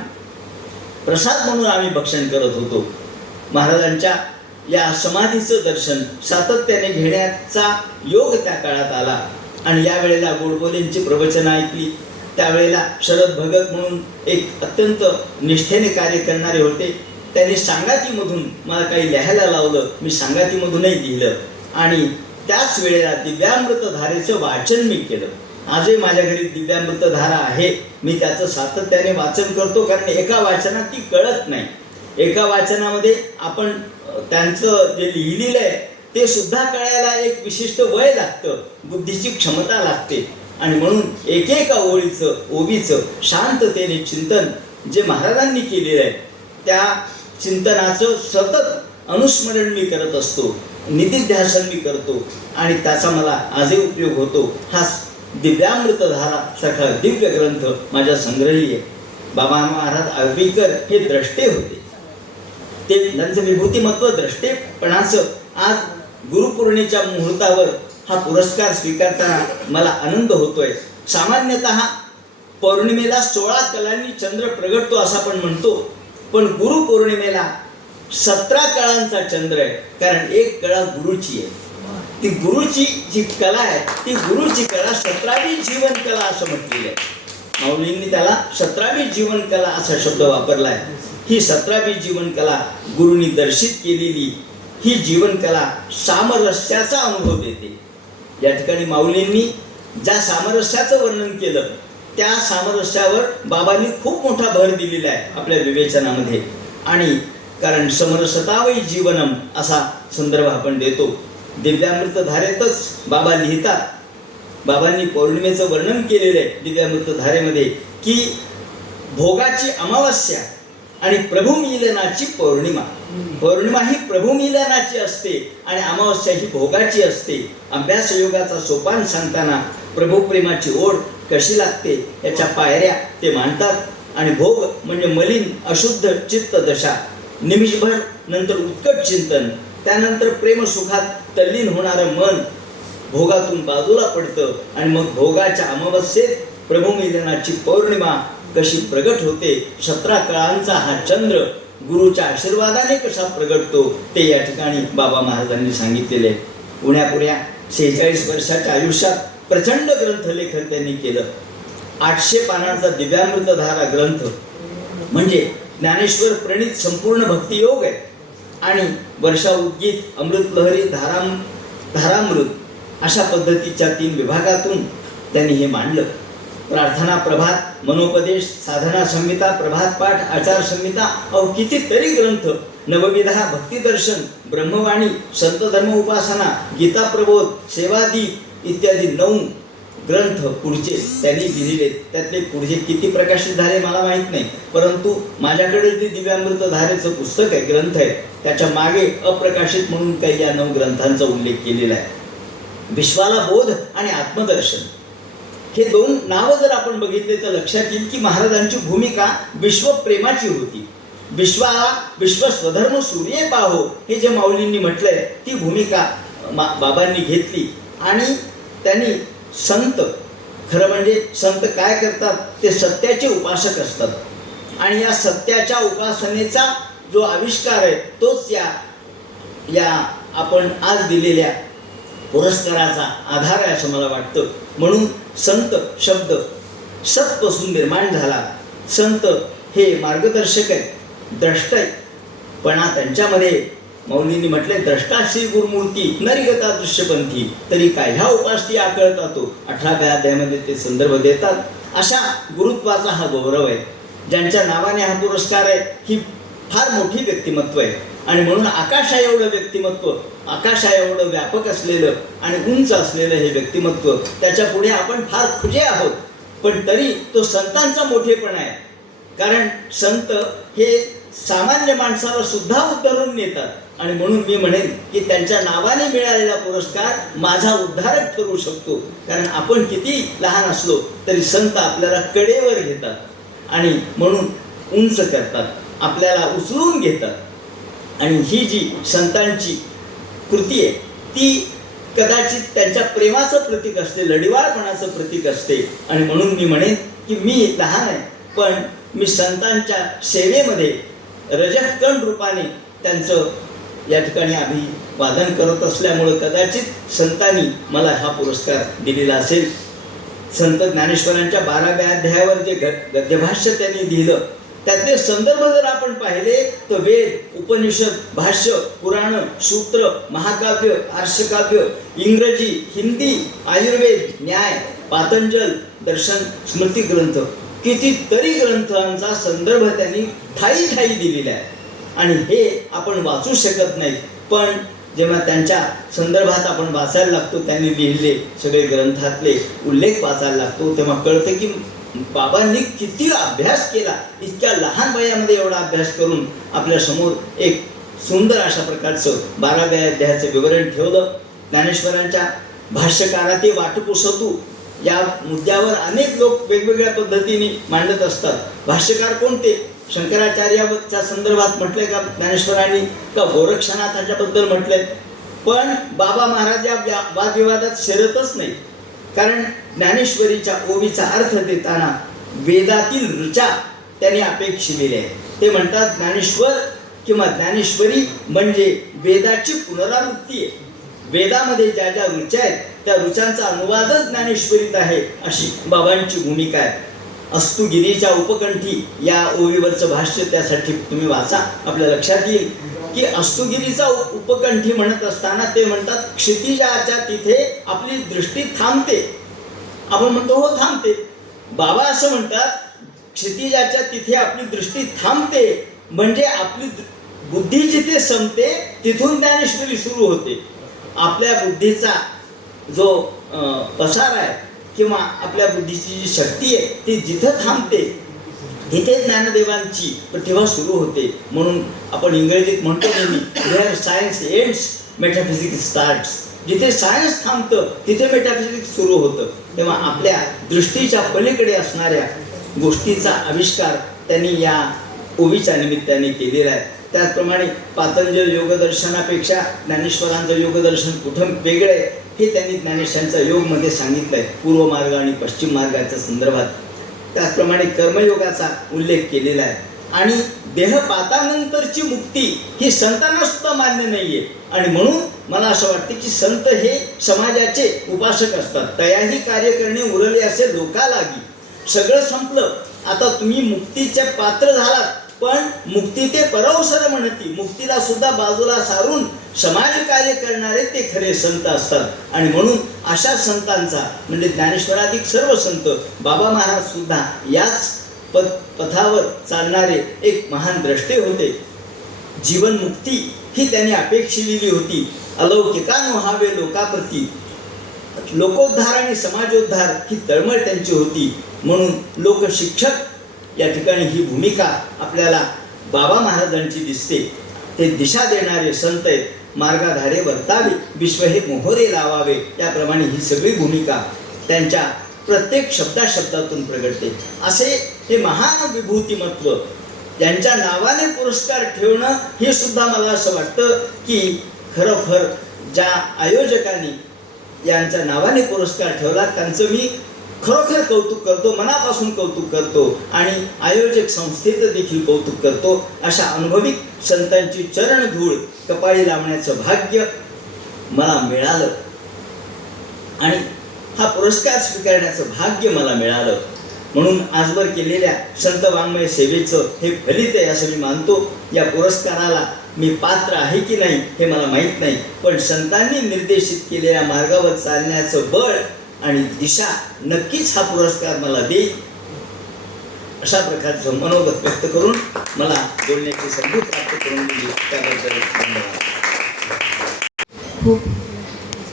प्रसाद म्हणून आम्ही भक्षण करत होतो. महाराजांच्या या समाधीचं दर्शन सातत्याने घेण्याचा योग त्या काळात आला. आणि यावेळेला गोडबोलेंची प्रवचनं ऐकली. त्यावेळेला शरद भगत म्हणून एक अत्यंत निष्ठेने कार्य करणारे होते, त्यांनी सांगातीमधून मला काही लिहायला लावलं. मी सांगातीमधूनही लिहिलं आणि त्याच वेळेला दिव्यामृतधारेचं वाचन मी केलं. आजही माझ्या घरी दिव्यामृतधारा आहे. मी त्याचं सातत्याने वाचन करतो, कारण एका वाचनात ती कळत नाही. एका वाचनामध्ये आपण त्यांचं जे लिहिलेलं आहे ते सुद्धा कळायला एक विशिष्ट वय लागतं, बुद्धीची क्षमता लागते. आणि म्हणून एकेका ओळीचं, ओबीचं शांततेने चिंतन जे महाराजांनी केलेलं आहे त्या चिंतनाचं सतत अनुस्मरण मी करत असतो, निधिध्यासन मी करतो आणि त्याचा मला आजही उपयोग होतो. हा दिव्यामृतधारा सारखा दिव्य ग्रंथ माझ्या संग्रही आहे. बाबा महाराज आर्वेकर हे द्रष्टे होते. ते त्यांचं विभूतिमत्व द्रष्टेपणाचं आज गुरुपौर्णिमेच्या मुहूर्तावर हा पुरस्कार स्वीकारताना मला आनंद होतोय. सामान्यतः पौर्णिमेला 16 कलांनी चंद्र प्रगटतो असं आपण म्हणतो, पण गुरुपौर्णिमेला 17 कळांचा चंद्र आहे. कारण एक कळा गुरुची आहे. ती गुरुची जी कला आहे ती गुरुची कला 17वी जीवन कला असं म्हटलेलं आहे. माऊलींनी त्याला 17वी जीवन कला असा शब्द वापरला आहे. ही 17वी जीवन कला गुरुंनी दर्शित केलेली ही जीवन कला सामरस्याचा अनुभव देते. या ठिकाणी माऊलींनी ज्या सामरस्याचं वर्णन केलं त्या सामरस्यावर बाबांनी खूप मोठा भर दिलेला आहे आपल्या विवेचनामध्ये. आणि कारण समरसतावई जीवनम असा संदर्भ आपण देतो. दिव्यामृतधारेतच बाबा लिहितात, बाबांनी पौर्णिमेचं वर्णन केलेलं आहे दिव्यामृतधारेमध्ये की भोगाची अमावस्या आणि प्रभुमिलनाची पौर्णिमा. पौर्णिमा ही प्रभुमिलनाची असते आणि अमावस्या ही भोगाची असते. अभ्यास योगाचा सोपान सांगताना प्रभुप्रेमाची ओढ कशी लागते याच्या पायऱ्या ते मांडतात. आणि भोग म्हणजे मलिन अशुद्ध चित्त दशा, निमिषभर नंतर उत्कट चिंतन, त्यानंतर प्रेमसुखात तल्लीन होणारं मन भोगातून बाजूला पडतं आणि मग भोगाच्या अमावस्येत प्रभुमिलनाची पौर्णिमा कशी प्रगट होते. 17 कळांचा हा चंद्र गुरुच्या आशीर्वादाने कसा प्रगटतो ते या ठिकाणी बाबा महाराजांनी सांगितलेले आहे. उण्यापुण्या 46 वर्षाच्या आयुष्यात प्रचंड ग्रंथलेखन त्यांनी केलं. 800 पानांचा दिव्यामृतधारा ग्रंथ म्हणजे ज्ञानेश्वर प्रणित संपूर्ण भक्तियोग आहे. आणि वर्षा उद्गीत, अमृतलहरी, धारामृत अशा पद्धतीच्या 3 विभागातून त्यांनी हे मांडलं. प्रार्थना, प्रभात, मनोपदेश, साधना संहिता, प्रभात पाठ, आचार संहिता, कितीतरी ग्रंथ, नवविधा, भक्तिदर्शन, ब्रह्मवाणी, संत धर्म उपासना, गीता प्रबोध, सेवादीप इत्यादी 9 ग्रंथ पुढचे त्यांनी लिहिलेले. त्यातले पुढचे किती प्रकाशित झाले मला माहीत नाही, परंतु माझ्याकडे जे दिव्यामृत धारेचं पुस्तक आहे, ग्रंथ आहे, त्याच्या मागे अप्रकाशित म्हणून काही या 9 ग्रंथांचा उल्लेख केलेला आहे. विश्वाला बोध आणि आत्मदर्शन हे 2 नावं जर आपण बघितले तर लक्षात येईल की महाराजांची भूमिका विश्वप्रेमाची होती. विश्वाला विश्व स्वधर्म सूर्ये पाहो हे जे माऊलींनी म्हटलंय ती भूमिका बाबांनी घेतली. आणि त्यांनी संत, खरं म्हणजे संत काय करतात ते सत्याचे उपासक असतात. आणि या सत्याच्या उपासनेचा जो आविष्कार आहे तोच या आपण आज दिलेल्या पुरस्काराचा आधार आहे असं मला वाटतं. म्हणून संत शब्द सतपासून निर्माण झाला. संत हे मार्गदर्शक आहेत, द्रष्टा आहेत, पण त्यांच्यामध्ये मौलींनी म्हटले द्रष्टा श्री गुरुमूर्ती नरिगता दृश्यपंथी तरी काय ह्या उपासती आकळता तो. 18व्या अध्यायामध्ये ते संदर्भ देतात. अशा गुरुत्वाचा हा गौरव आहे. ज्यांच्या नावाने हा पुरस्कार आहे ही फार मोठी व्यक्तिमत्व आहे. आणि म्हणून आकाशा एवढं व्यक्तिमत्व, आकाशा एवढं व्यापक असलेलं आणि उंच असलेलं हे व्यक्तिमत्व, त्याच्या पुढे आपण फार खुजे आहोत. पण तरी तो संतांचा मोठेपणा आहे. कारण संत हे सामान्य माणसाला सुद्धा उद्धरून नेतात. आणि म्हणून मी म्हणेन की त्यांच्या नावाने मिळालेला पुरस्कार माझा उद्धारक ठरू शकतो. कारण आपण किती लहान असलो तरी संत आपल्याला कडेवर घेतात आणि म्हणून उंच करतात, आपल्याला उचलून घेतात. आणि ही जी संतांची कृती आहे ती कदाचित त्यांच्या प्रेमाचं प्रतीक असते, लढिवाळपणाचं प्रतीक असते. आणि म्हणून मी म्हणेन की मी लहान आहे पण मी संतांच्या सेवेमध्ये रजकण रूपाने त्यांचं या ठिकाणी अभिवादन करत असल्यामुळं कदाचित संतांनी मला हा पुरस्कार दिलेला असेल. संत ज्ञानेश्वरांच्या 12व्या अध्यायावर जे गद्यभाष्य त्यांनी लिहिलं त्यातले संदर्भ जर आपण पाहिले तर वेद, उपनिषद, भाष्य, पुराण, सूत्र, महाकाव्य, आर्षकाव्य, इंग्रजी, हिंदी, आयुर्वेद, न्याय, पातंजल, दर्शन, स्मृती ग्रंथ कितीतरी ग्रंथांचा संदर्भ त्यांनी ठाई ठाई दिलेला आहे. आणि हे आपण वाचू शकत नाही, पण जेव्हा त्यांच्या संदर्भात आपण वाचायला लागतो, त्यांनी लिहिलेले सगळे ग्रंथातले उल्लेख वाचायला लागतो, तेव्हा कळतं की बाबांनी किती अभ्यास केला. इतक्या लहान वयामध्ये एवढा अभ्यास करून आपल्या समोर एक सुंदर अशा प्रकारचं 12व्या अध्यायाचं विवरण ठेवलं. ज्ञानेश्वरांच्या भाष्यकाराते वाट पुसतू या मुद्द्यावर अनेक लोक वेगवेगळ्या पद्धतीने मांडत असतात. भाष्यकार कोणते? शंकराचार्याच्या संदर्भात म्हटलंय का ज्ञानेश्वरांनी, का गोरक्षनाथाच्याबद्दल म्हटलंय? पण बाबा महाराज या वादविवादात शिरतच नाही. कारण ज्ञानेश्वरीच्या ओवीचा अर्थ देताना वेदातील ऋचा त्यांनी अपेक्षिलेली आहे. ते म्हणतात ज्ञानेश्वर किंवा ज्ञानेश्वरी म्हणजे वेदाची पुनरावृत्ती आहे. वेदामध्ये ज्या ज्या ऋचा आहेत त्या ऋचांचा अनुवादच ज्ञानेश्वरीत आहे अशी बाबांची भूमिका आहे. अस्तुगिरीच्या उपकंठी या ओवीवरचं भाष्य त्यासाठी तुम्ही वाचा, आपल्या लक्षात येईल की अस्तुगिरीचा उपकंठी म्हणत असताना ते म्हणतात क्षितिजाच्या तिथे आपली दृष्टी थांबते. आपण म्हणतो हो थांबते. बाबा असं म्हणतात क्षितिजाच्या तिथे आपली दृष्टी थांबते म्हणजे आपली बुद्धी जिथे संपते तिथून ज्ञानेश्वरी सुरू होते. आपल्या बुद्धीचा जो पसार आहे किंवा आपल्या बुद्धीची जी शक्ती आहे ती जिथं थांबते तिथे ज्ञानदेवांची प्रतिभा सुरू होते. म्हणून आपण इंग्रजीत म्हणतो नेहमी where science ends metaphysics starts. जिथे सायन्स थांबतं तिथे मेटाफिजिक्स सुरू होतं. तेव्हा आपल्या दृष्टीच्या पलीकडे असणाऱ्या गोष्टीचा आविष्कार त्यांनी या ओवीच्या निमित्ताने केलेला आहे. त्याचप्रमाणे पातंजल योगदर्शनापेक्षा ज्ञानेश्वरांचं योगदर्शन कुठं वेगळं आहे हे त्यांनी ज्ञानेशांच्या योगमध्ये सांगितलं आहे, पूर्व मार्ग आणि पश्चिम मार्गाच्या संदर्भात. त्याचप्रमाणे कर्मयोगाचा उल्लेख केलेला आहे. आणि देहपातानंतरची मुक्ती ही संतांना सुद्धा मान्य नाहीये. आणि म्हणून मला असं वाटतं की संत हे समाजाचे उपासक असतात. तयाही कार्य करणे उरले असे लोकालागी. सगळं संपलं, आता तुम्ही मुक्तीचे पात्र झालात, पण मुक्ती ते परवसर म्हणती. मुक्तीला सुद्धा बाजूला सारून समाजकार्य करणारे ते खरे संत असतात. आणि म्हणून अशा संतांचा म्हणजे ज्ञानेश्वराधिक सर्व संत, बाबा महाराज सुद्धा याच पथावर चालणारे एक महान द्रष्टे होते. जीवनमुक्ती ही त्यांनी अपेक्षिलेली होती. अलौकिकानो व्हावे लोकाप्रती. लोकोद्धार आणि समाजोद्धार ही तळमळ त्यांची होती. म्हणून लोकशिक्षक या ठिकाणी ही भूमिका आपल्याला बाबा महाराजांची दिसते. ते दिशा देणारे संत आहेत. मार्गाधारे वर्तावे विश्व हे मोहोरे लावावे, त्याप्रमाणे ही सगळी भूमिका त्यांच्या प्रत्येक शब्दाशब्दातून प्रगटते. असे हे महान विभूतिमत्व त्यांच्या नावाने पुरस्कार ठेवणं हे सुद्धा मला असं वाटतं की खरोखर ज्या आयोजकांनी यांच्या नावाने पुरस्कार ठेवला त्यांचं मी खरोखर कौतुक करतो, मनापासून कौतुक करतो. आणि आयोजक संस्थेचं देखील कौतुक करतो. अशा अनुभवी संतांची चरणधूळ कपाळी लावण्याचं भाग्य मला मिळालं आणि हा पुरस्कार स्वीकारण्याचं भाग्य मला मिळालं. म्हणून आजवर केलेल्या संत वाङ्मय सेवेचं हे फलित आहे असं मी मानतो. या पुरस्काराला मी पात्र आहे की नाही हे मला माहीत नाही, पण संतांनी निर्देशित केलेल्या मार्गावर चालण्याचं बळ आणि दिशा नक्कीच हा पुरस्कार मला देईल. अशा प्रकारचं मनोगत व्यक्त करून मला बोलण्याची संधी प्राप्त करून दिली त्याबद्दल धन्यवाद. खूप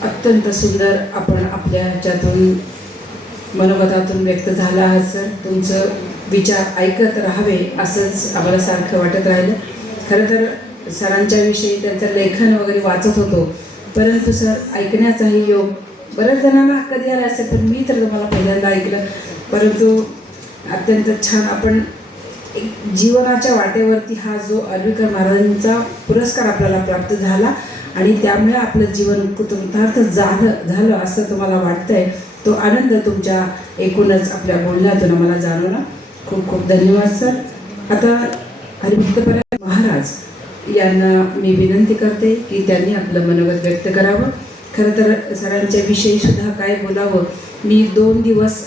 अत्यंत सुंदर आपण आपल्या ह्याच्यातून मनोगतातून व्यक्त झाला आहात सर. तुमचं विचार ऐकत राहावे असंच आम्हाला सारखं वाटत राहिलं. खरं तर सरांच्या विषयी त्यांचं लेखन वगैरे वाचत होतो, परंतु सर ऐकण्याचाही योग बऱ्याच जणांना कधी आला असेल, पण मी तर तुम्हाला पहिल्यांदा ऐकलं. परंतु अत्यंत छान आपण एक जीवनाच्या वाटेवरती हा जो आर्वीकर महाराजांचा पुरस्कार आपल्याला प्राप्त झाला आणि त्यामुळे आपलं जीवन कृतार्थ झालं असं तुम्हाला वाटतंय, तो आनंद तुमच्या एकूणच आपल्या बोलण्यातून आम्हाला जाणवला. खूप खूप धन्यवाद सर. आता हरिभक्तपरायण महाराज यांना मी विनंती करते की त्यांनी आपलं मनोगत व्यक्त करावं. खरं तर सरांच्या विषयी सुद्धा काय बोलावं, मी 2 दिवस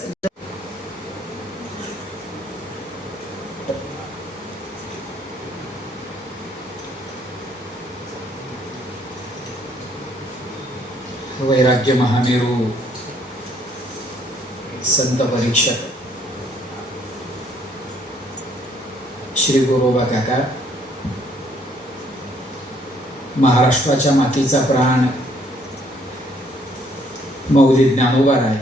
वैराग्य महामेरू संत परीक्षक श्री गोरोबा काका, महाराष्ट्राच्या मातीचा प्राण मौली ज्ञानोबाराय,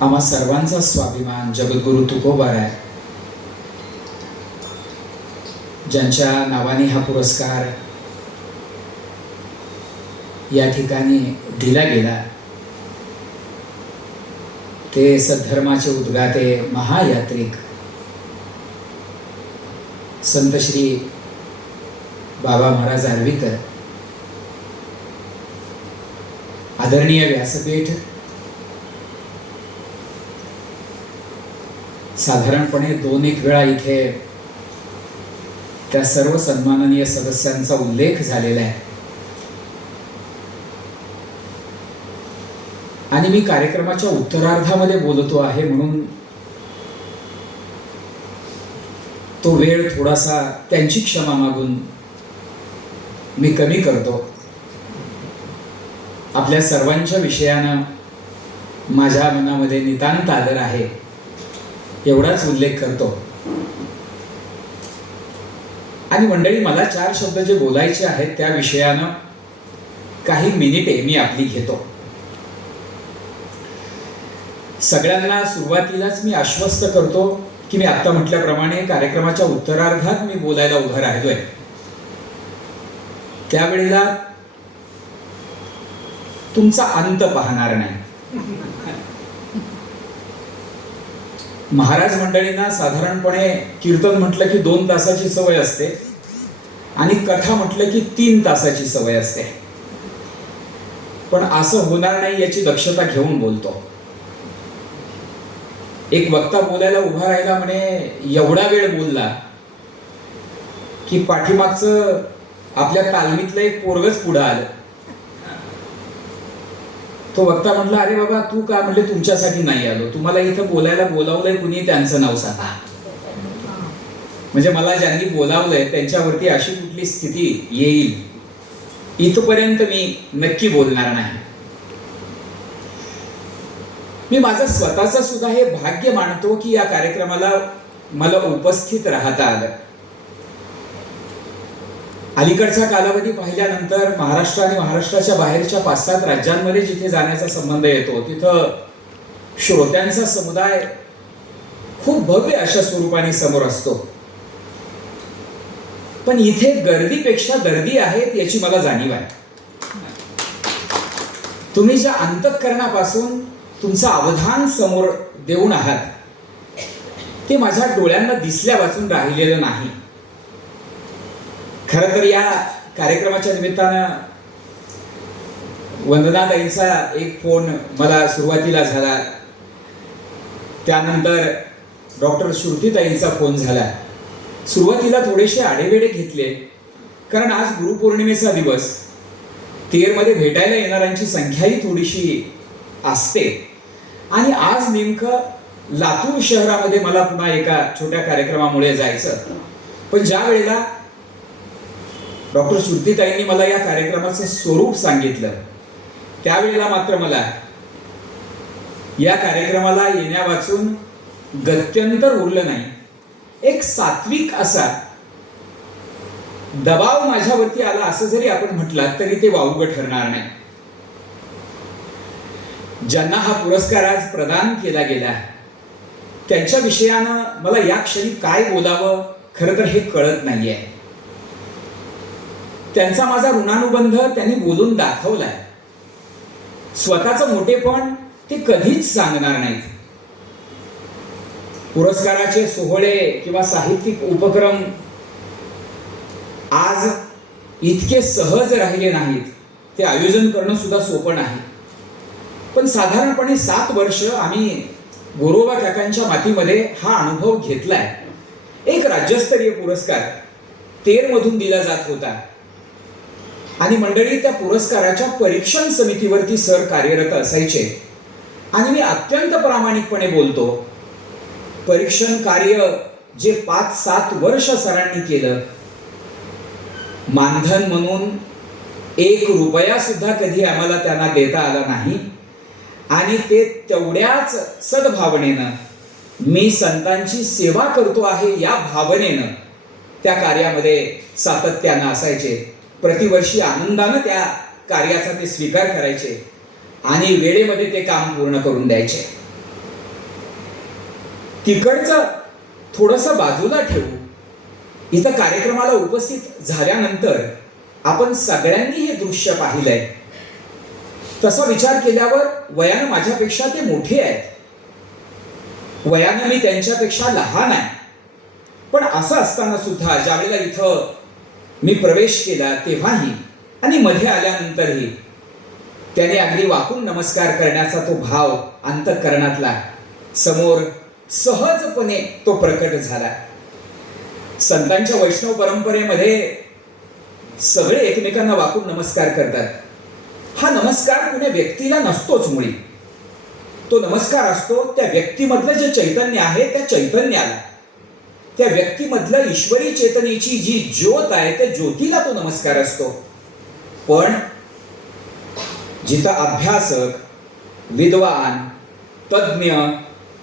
आम्हा सर्वांचा स्वाभिमान जगद्गुरु तुकोबाराय, ज्यांच्या नावाने हा पुरस्कार या ठिकाणी दिला गेला, ते सद्धर्माचे उद्गाते महायात्रिक संत श्री बाबा महाराज आर्वीकर, आदरणीय व्यासपीठ, साधारणपणे 2-1 वेळा इथे त्या सर्व सन्माननीय सदस्यांचा उल्लेख झालेला आहे. आणि मी कार्यक्रमाच्या उत्तरार्धामध्ये बोलतो आहे म्हणून तो वेळ थोडासा त्यांची क्षमा मागून मी कमी करतो. आपल्या सर्वांच्या विषयानं माझ्या मनामध्ये नितांत आदर आहे एवढाच उल्लेख करतो. आणि मंडळी, मला 4 शब्द जे बोलायचे आहेत त्या विषयानं काही मिनिटे मी आपली घेतो. सगळ्यांना सुरुवातीलाच मी आश्वस्त करतो की मी आत्ता म्हटल्याप्रमाणे कार्यक्रमाच्या उत्तरार्धात मी बोलायला उभं राहिलोय. त्यावेळेला तुमचा अंत पाहणार नाही. महाराज मंडळींना साधारणपणे कीर्तन म्हटलं की 2 तासाची सवय असते आणि कथा म्हटलं की 3 तासाची सवय असते. पण असं होणार नाही याची दक्षता घेऊन बोलतो. एक वक्ता बोलायला उभा राहिला, म्हणे एवढा वेळ बोलला की पाठीमागचं आपल्या तालमीतलं एक पोरगच पुढं आलं. तो वक्ता म्हटला, अरे बाबा तू का? म्हणले तुमच्यासाठी नाही आलो, तुम्हाला इथं बोलायला बोलावलंय कुणी त्यांचं नाव सांगा. म्हणजे मला ज्यांनी बोलावलंय त्यांच्यावरती अशी कुठली स्थिती येईल इथपर्यंत मी नक्की बोलणार नाही. मी माझं स्वतःचं सुद्धा हे भाग्य मानतो की या कार्यक्रमाला मला उपस्थित राहता आलं. अलीकडचा कालावधी पाहिल्यानंतर महाराष्ट्र आणि महाराष्ट्राच्या बाहेरच्या 5-7 राज्यांमध्ये जिथे जाण्याचा संबंध येतो तिथं श्रोत्यांचा समुदाय खूप भव्य अशा स्वरूपाने समोर असतो. पण इथे गर्दीपेक्षा दर्दी आहेत याची मला जाणीव आहे. तुम्ही ज्या अंतःकरणापासून तुमचं अवधान समोर देऊन आहात ते माझ्या डोळ्यांना दिसल्या वाचून राहिलेलं नाही. खरं तर या कार्यक्रमाच्या निमित्तानं वंदनाताईंचा एक फोन मला सुरुवातीला झाला, त्यानंतर डॉक्टर श्रुतीताईंचा फोन झाला. सुरुवातीला थोडेसे आडेवेडे घेतले, कारण आज गुरुपौर्णिमेचा दिवस, तेरमध्ये भेटायला येणाऱ्यांची संख्याही थोडीशी असते आणि आज नेमकं लातूर शहरामध्ये मला पुन्हा एका छोट्या कार्यक्रमामुळे जायचं. पण ज्या वेळेला डॉक्टर श्रुतीताईंनी मला या कार्यक्रमाचं स्वरूप सांगितलं त्यावेळेला मात्र मला या कार्यक्रमाला येण्या वाचून गत्यंतर उरलं नाही. एक सात्विक असा दबाव माझ्यावरती आला असं जरी आपण म्हटलं तरी ते वावगं ठरणार नाही. ज्यांना हा पुरस्कार आज प्रदान केला गेला त्यांच्या विषयानं मला या क्षणी काय बोलावं खरं तर हे कळत नाहीये. त्यांचा माझा ऋणानुबंध त्यांनी बोलून दाखवलाय. स्वतःचं मोठेपण ते कधीच सांगणार नाहीत. पुरस्काराचे सोहळे किंवा साहित्यिक उपक्रम आज इतके सहज राहिले नाहीत. ते आयोजन करणं सुद्धा सोपं नाही. पण साधारणपणे 7 वर्ष आम्ही गोरोबा काकांच्या मातीमध्ये हा अनुभव घेतलाय. एक राज्यस्तरीय पुरस्कार तेरमधून दिला जात होता आणि मंडळी त्या पुरस्काराच्या परीक्षण समितीवरती सर कार्यरत असायचे. आणि मी अत्यंत प्रामाणिकपणे बोलतो, परीक्षण कार्य जे 5-7 वर्ष सरांनी केलं, मानधन म्हणून 1 रुपया सुद्धा कधी आम्हाला त्यांना देता आला नाही. आणि ते तेवढ्याच सद्भावनेनं मी संतांची सेवा करतो आहे या भावनेनं त्या कार्यामध्ये सातत्यानं असायचे. प्रतिवर्षी आनंदानं त्या कार्याचा ते स्वीकार करायचे आणि वेळेमध्ये ते काम पूर्ण करून द्यायचे. तिकडचं थोडंसं बाजूला ठेवू, इथं कार्यक्रमाला उपस्थित झाल्यानंतर आपण सगळ्यांनी हे दृश्य पाहिलंय. तसा विचार केल्यावर वयानं माझ्यापेक्षा ते मोठे आहेत, वयानं मी त्यांच्यापेक्षा लहान आहे. पण असं असताना सुद्धा ज्या वेळेला इथं मी प्रवेश केला तेव्हाही आणि मध्ये आल्यानंतरही त्याने अगदी वाकून नमस्कार करण्याचा तो भाव अंतःकरणातला समोर सहजपणे तो प्रकट झाला. संतांच्या वैष्णव परंपरेमध्ये सगळे एकमेकांना वाकून नमस्कार करतात. हा नमस्कार कुण्या व्यक्तीला नसतोच मुळी. तो नमस्कार असतो त्या व्यक्तीमधलं जे चैतन्य आहे त्या चैतन्याला, त्या व्यक्तीमधलं ईश्वरी चेतनेची जी ज्योत आहे त्या ज्योतीला तो नमस्कार असतो. पण जिथं अभ्यासक, विद्वान, तज्ज्ञ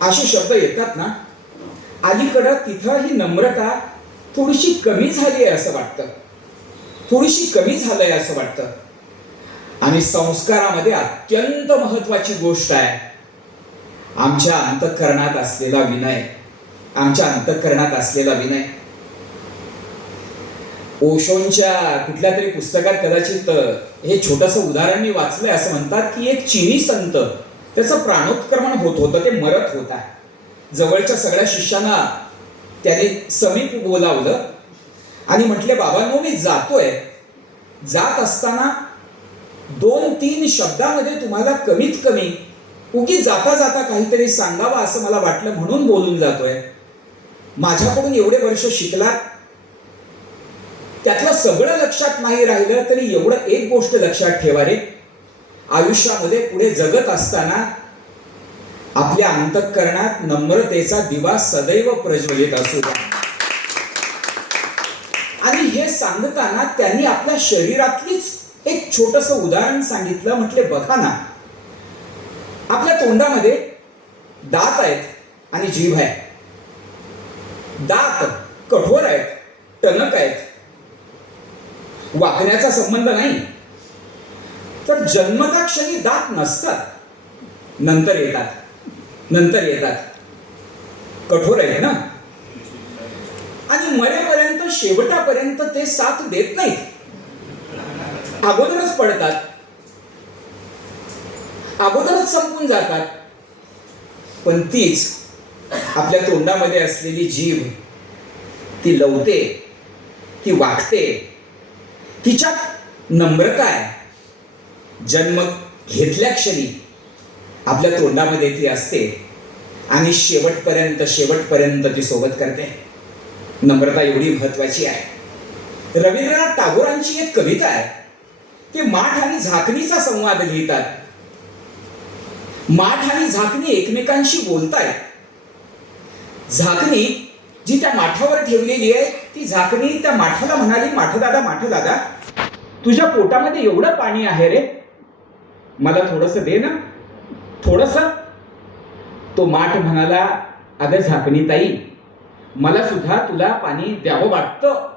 असे शब्द येतात ना, अलीकडं तिथं ही नम्रता थोडीशी कमी झाली आहे असं वाटतं, थोडीशी कमी झालंय असं वाटतं. आणि संस्कारामध्ये अत्यंत महत्वाची गोष्ट आहे आमच्या अंतःकरणात असलेला विनय, आमच्या अंतःकरणात असलेला विनय. ओशोंच्या कुठल्या तरी पुस्तकात कदाचित हे छोटंसं उदाहरण मी वाचलंय. असं म्हणतात की एक चीनी संत, त्याचं प्राणोत्क्रमण होत होतं, ते मरत होता. जवळच्या सगळ्या शिष्यांना त्याने समीप बोलावलं आणि म्हटले, बाबांनो मी जातोय, जात असताना 2-3 शब्दामध्ये तुम्हाला कमीत कमी उगी जाता जाता काहीतरी सांगावं असं मला वाटलं म्हणून बोलून जातोय. माझ्याकडून एवढे वर्ष शिकलात, त्यातलं सगळं लक्षात नाही राहिलं तरी एवढं एक गोष्ट लक्षात ठेवा रे, आयुष्यामध्ये पुढे जगत असताना आपल्या अंतःकरणात नम्रतेचा दिवा सदैव प्रज्वलित असू द्या. आणि हे सांगताना त्यांनी आपल्या शरीरातलीच एक छोटस उदाहरण सांगितलं. म्हटले बघा ना, आपल्या तोंडामध्ये दात आहेत आणि जीभ आहे. दात कठोर आहेत, टणक आहेत, वाकण्याचा संबंध नाही. तर जन्मता क्षणी दात नसतात, नंतर येतात. कठोर आहेत ना, आणि मरेपर्यंत शेवटापर्यंत ते साथ देत नाहीत, अगोदरच पडतात, अगोदरच संपून जातात. पण तीच आपल्या तोंडामध्ये असलेली जीभ, ती लवते, ती वाकते, तिच्यात नम्रता आहे. जन्म घेतल्या क्षणी आपल्या तोंडामध्ये ती असते आणि शेवटपर्यंत ती सोबत करते. नम्रता एवढी महत्वाची आहे. रवींद्रनाथ टागोरांची एक कविता आहे, ते माठ आणि झाकणीचा संवाद लिहितात. माठ आणि झाकणी एकमेकांशी बोलतायत. झाकणी जी त्या माठावर ठेवलेली आहे, ती झाकणी त्या माठाला म्हणाली, माठ दादा, तुझ्या पोटामध्ये एवढं पाणी आहे रे, मला थोडस दे ना, थोडस. तो माठ म्हणाला, अगं झाकणी ताई, मला सुद्धा तुला पाणी द्यावं वाटतं,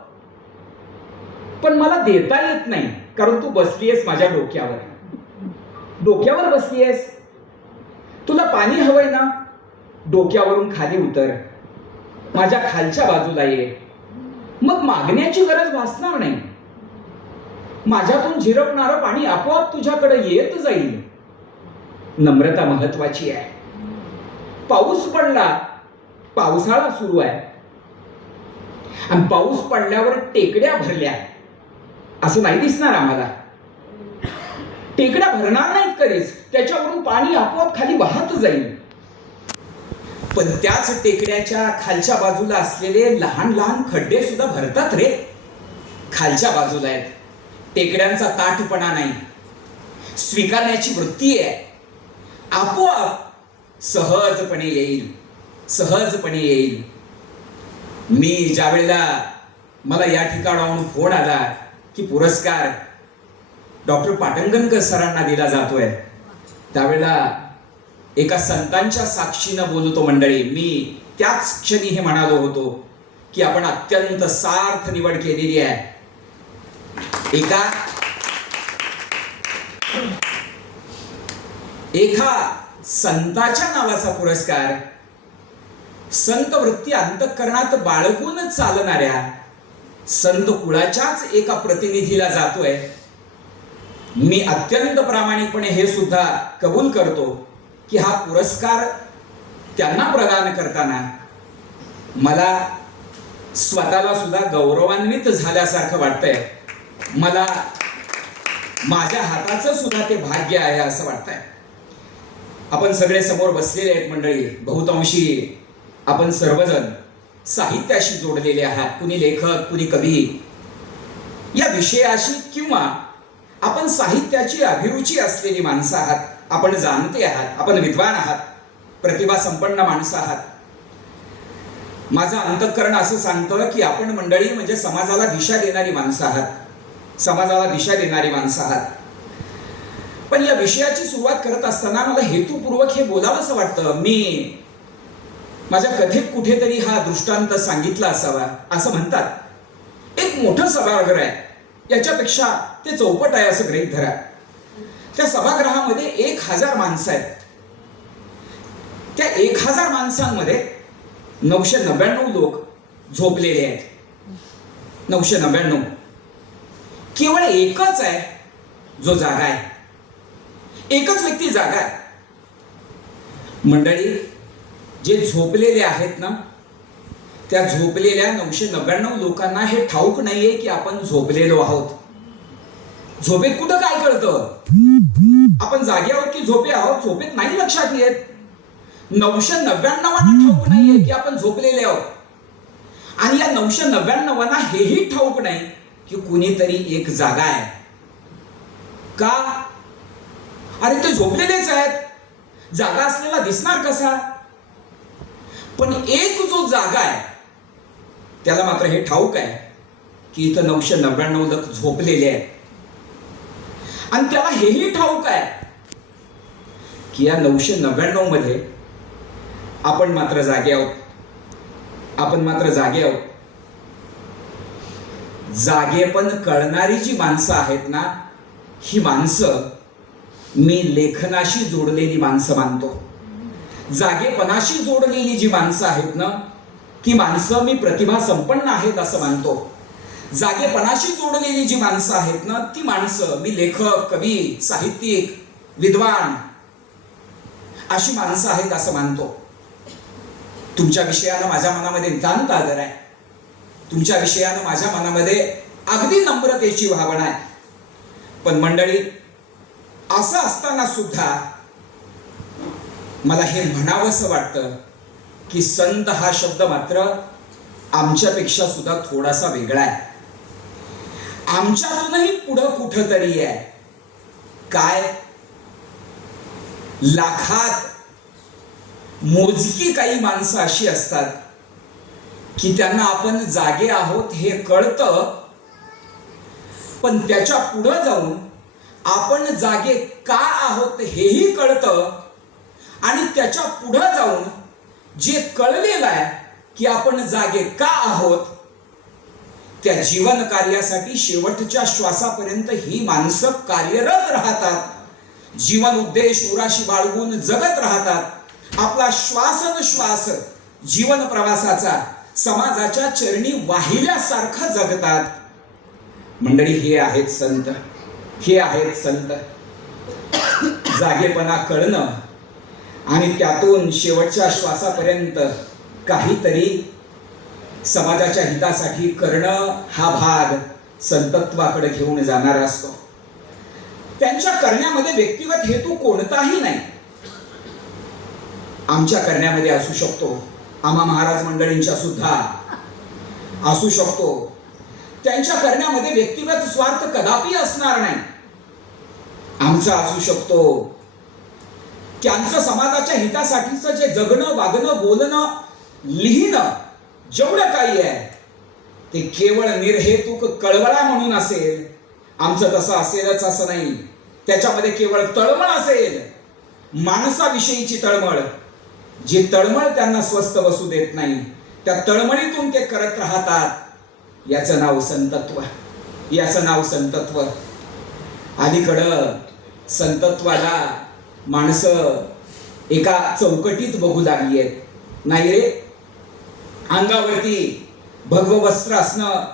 पण मला देता येत नाही, कारण तू बसलीयस माझ्या डोक्यावर बसलीयस. तुला पाणी हवंय ना, डोक्यावरून खाली उतर, माझ्या खालच्या बाजूला ये, मग मागण्याची गरज भासणार नाही. माझ्यातून झिरपणारं पाणी आपोआप तुझ्याकडे येत जाईल. नम्रता महत्वाची आहे. पाऊस पडला, पावसाळा सुरू आहे, आणि पाऊस पडल्यावर टेकड्या भरल्या असं नाही दिसणार आम्हाला. टेकड्या भरणार नाहीत कधीच, त्याच्यावरून पाणी आपोआप खाली वाहत जाईल. पण त्याच टेकड्याच्या खालच्या बाजूला असलेले लहान लहान खड्डे सुद्धा भरतात रे. खालच्या बाजूला आहेत, टेकड्यांचा ताठपणा नाही, स्वीकारण्याची वृत्ती आहे. आपोआप सहजपणे येईल. मी ज्या वेळेला मला या ठिकाणाहून फोन आला की पुरस्कार डॉक्टर पाटंगणकर सरांना दिला जातोय, त्यावेळेला एका संतांच्या साक्षीनं बोलतो मंडळी, मी त्याच क्षणी हे म्हणालो होतो की आपण अत्यंत सार्थ निवड केलेली आहे. एका संताच्या नावाचा पुरस्कार संत वृत्ती अंतःकरणात बाळगून चालणाऱ्या संत कुळाच्याच एका प्रतिनिधीला जातोय. मी अत्यंत प्रामाणिकपणे हे सुद्धा कबूल करतो की हा पुरस्कार त्यांना प्रदान करताना मला स्वतःला सुद्धा गौरवान्वित झाल्यासारखं वाटतंय. मला माझ्या हाताचं सुद्धा ते भाग्य आहे असं वाटतंय. आपण सगळे समोर बसलेले आहेत मंडळी, बहुतांशी आपण सर्वजण साहित्याशी जोडलेले आहात. कुणी लेखक, कुणी कवी या विषयाशी, किंवा आपण साहित्याची अभिरुची असलेली माणसं आहात. आपण जाणते आहात, आपण विद्वान आहात, प्रतिभा संपन्न माणसं आहात. माझं अंतःकरण असं सांगतं की आपण मंडळी म्हणजे समाजाला दिशा देणारी माणसं आहात. पण या विषयाची सुरुवात करत असताना मला हेतुपूर्वक हे बोलावंसं वाटतं. मी माझ्या कथेत कुठेतरी हा दृष्टांत सांगितला असावा. असं म्हणतात, एक मोठं सभागृह आहे, याच्यापेक्षा ते चौपट आहे असं गृहीत धरा. त्या सभागृहामध्ये 1000 माणसं आहेत. त्या 1000 माणसांमध्ये 999 लोक झोपलेले आहेत. 999. केवळ एकच आहे जो जागा आहे. एकच व्यक्ती जागा आहे. मंडळी, जे झोपलेले आहेत ना, त्या झोपलेल्या 999 लोकांना हे ठाऊक नाहीये की आपण झोपलेलो आहोत. झोपेत कुठं काय कळतं? आपण जागे आहोत की झोपे आहोत झोपेत नाही लक्षात येत. 999 ठाऊक नाहीये की आपण झोपलेले आहोत. आणि या 999 हेही ठाऊक नाही की कुणीतरी एक जागा आहे. का? अरे ते झोपलेलेच आहेत. जागा असलेला दिसणार कसा? पण एक जो जागा आहे त्याला मात्र हे ठाऊक आहे की इथं 999 लोक झोपलेले आहेत. आणि त्याला हेही ठाऊक आहे की या 999 मध्ये आपण मात्र जागे आहोत. आपण मात्र जागे आहोत. जागेपण कळणारी जी माणसं आहेत ना, ही माणसं मी लेखनाशी जोडलेली माणसं मानतो. जागेपणाशी जोडलेली जी माणसं आहेत ना, ती माणसं मी प्रतिभा संपन्न आहेत असं मानतो. जागेपणाशी जोडलेली जी माणसं आहेत ना, ती माणसं मी लेखक, कवी, साहित्यिक, विद्वान अशी माणसं आहेत असं मानतो. तुमच्या विषयानं माझ्या मनामध्ये नितांत आदर आहे. तुमच्या विषयानं माझ्या मनामध्ये अगदी नम्रतेची भावना आहे. पण मंडळी, असं असताना सुद्धा मला हे म्हणावंसं वाटतं की संत हा शब्द मात्र आमच्यापेक्षा सुद्धा थोडासा वेगळा आहे. आमच्यातूनही पुढं कुठंतरी आहे. काय? लाखात मोजकी काही माणसं अशी असतात की त्यांना आपण जागे आहोत हे कळतं, पण त्याच्या पुढं जाऊन आपण जागे का आहोत हेही कळतं. आणि त्याच्या पुढं जाऊन जे कळलेलं आहे की आपण जागे का आहोत, त्या जीवन कार्यासाठी शेवटच्या श्वासापर्यंत ही माणसं कार्यरत राहतात. जीवन उद्देश उराशी बाळगून जगत राहतात. आपला श्वासोश्वास जीवन प्रवासाचा समाजाच्या चरणी वाहिल्यासारखा जगतात. मंडळी, हे आहेत संत. हे आहेत संत. जागेपणा कळणं आणि त्यातून शेवटच्या श्वासापर्यंत काहीतरी समाजाच्या हितासाठी करणं हा भाग संतत्वाकडे घेऊन जाणारा असतो. त्यांच्या करण्यामध्ये व्यक्तिगत हेतू कोणताही नाही. आमच्या करण्यामध्ये असू शकतो, आम्हा महाराज मंडळींच्या सुद्धा असू शकतो. त्यांच्या करण्यामध्ये व्यक्तिगत स्वार्थ कदापि असणार नाही. आमचा असू शकतो. त्यांचं समाजाच्या हितासाठीचं जे जगणं, वागणं, बोलणं, लिहिणं जेवढं काही आहे ते केवळ निर्हेतुक कळवळा म्हणून असेल. आमचं तसं असेलच असं नाही. त्याच्यामध्ये केवळ तळमळ असेल, माणसाविषयीची तळमळ. जी तळमळ त्यांना स्वस्थ बसू देत नाही, त्या तळमळीतून ते करत राहतात. याचं नाव संतत्व. याचं नाव संतत्व. अलीकडं संतत्वाला माणसं एका चौकटीत बघू लागली आहेत. नाही रे, अंगावरती भगव वस्त्र असणं,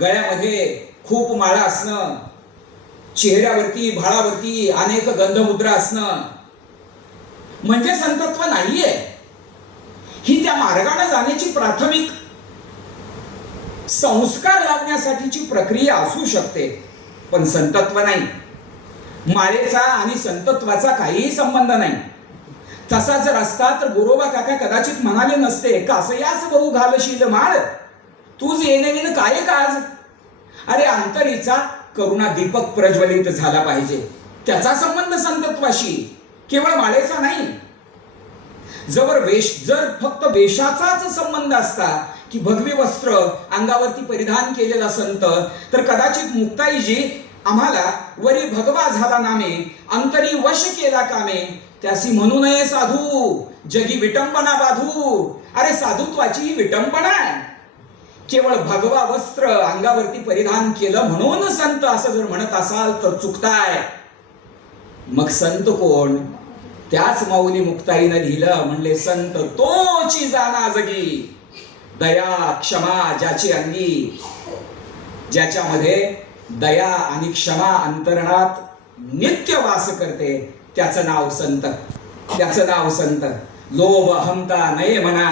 गळ्यामध्ये खूप माळा असणं, चेहऱ्यावरती भाळावरती अनेक गंधमुद्रा असणं म्हणजे संतत्व नाहीये. ही त्या मार्गाने जाण्याची प्राथमिक संस्कार लावण्यासाठीची प्रक्रिया असू शकते, पण संतत्व नाही. माळेचा आणि संतत्वाचा काहीही संबंध नाही. तसा जर असता तर गोरोबा काका कदाचित म्हणाले नसते का असं याच बहु घालशील माळ, तूच येणेविन काय काज. अरे अंतरीचा करुणा दीपक प्रज्वलित झाला पाहिजे, त्याचा संबंध संतत्वाशी, केवळ माळेचा नाही. जर फक्त वेशाचाच संबंध असता की भगवी वस्त्र अंगावरती परिधान केलेला संत, तर कदाचित मुक्ताईजी आम्हाला वरी भगवा झाला नामे, अंतरी वश केला कामे, त्यासी म्हणू नये साधू, जगी विटंबना बाधू. अरे साधुत्वाची ही विटंबना आहे. केवळ भगवा वस्त्र अंगावरती परिधान केलं म्हणून संत असं जर म्हणत असाल तर चुकताय. मग संत कोण? त्याच माऊली मुक्ताईनं लिहिलं, म्हणले संत तोची जाना जगी, दया क्षमा ज्याची अंगी. ज्याच्यामध्ये दया आणि क्षमा अंतरणात नित्य वास करते त्याचं नाव संत. त्याचं नाव संत. लोभ अहंता नये म्हणा,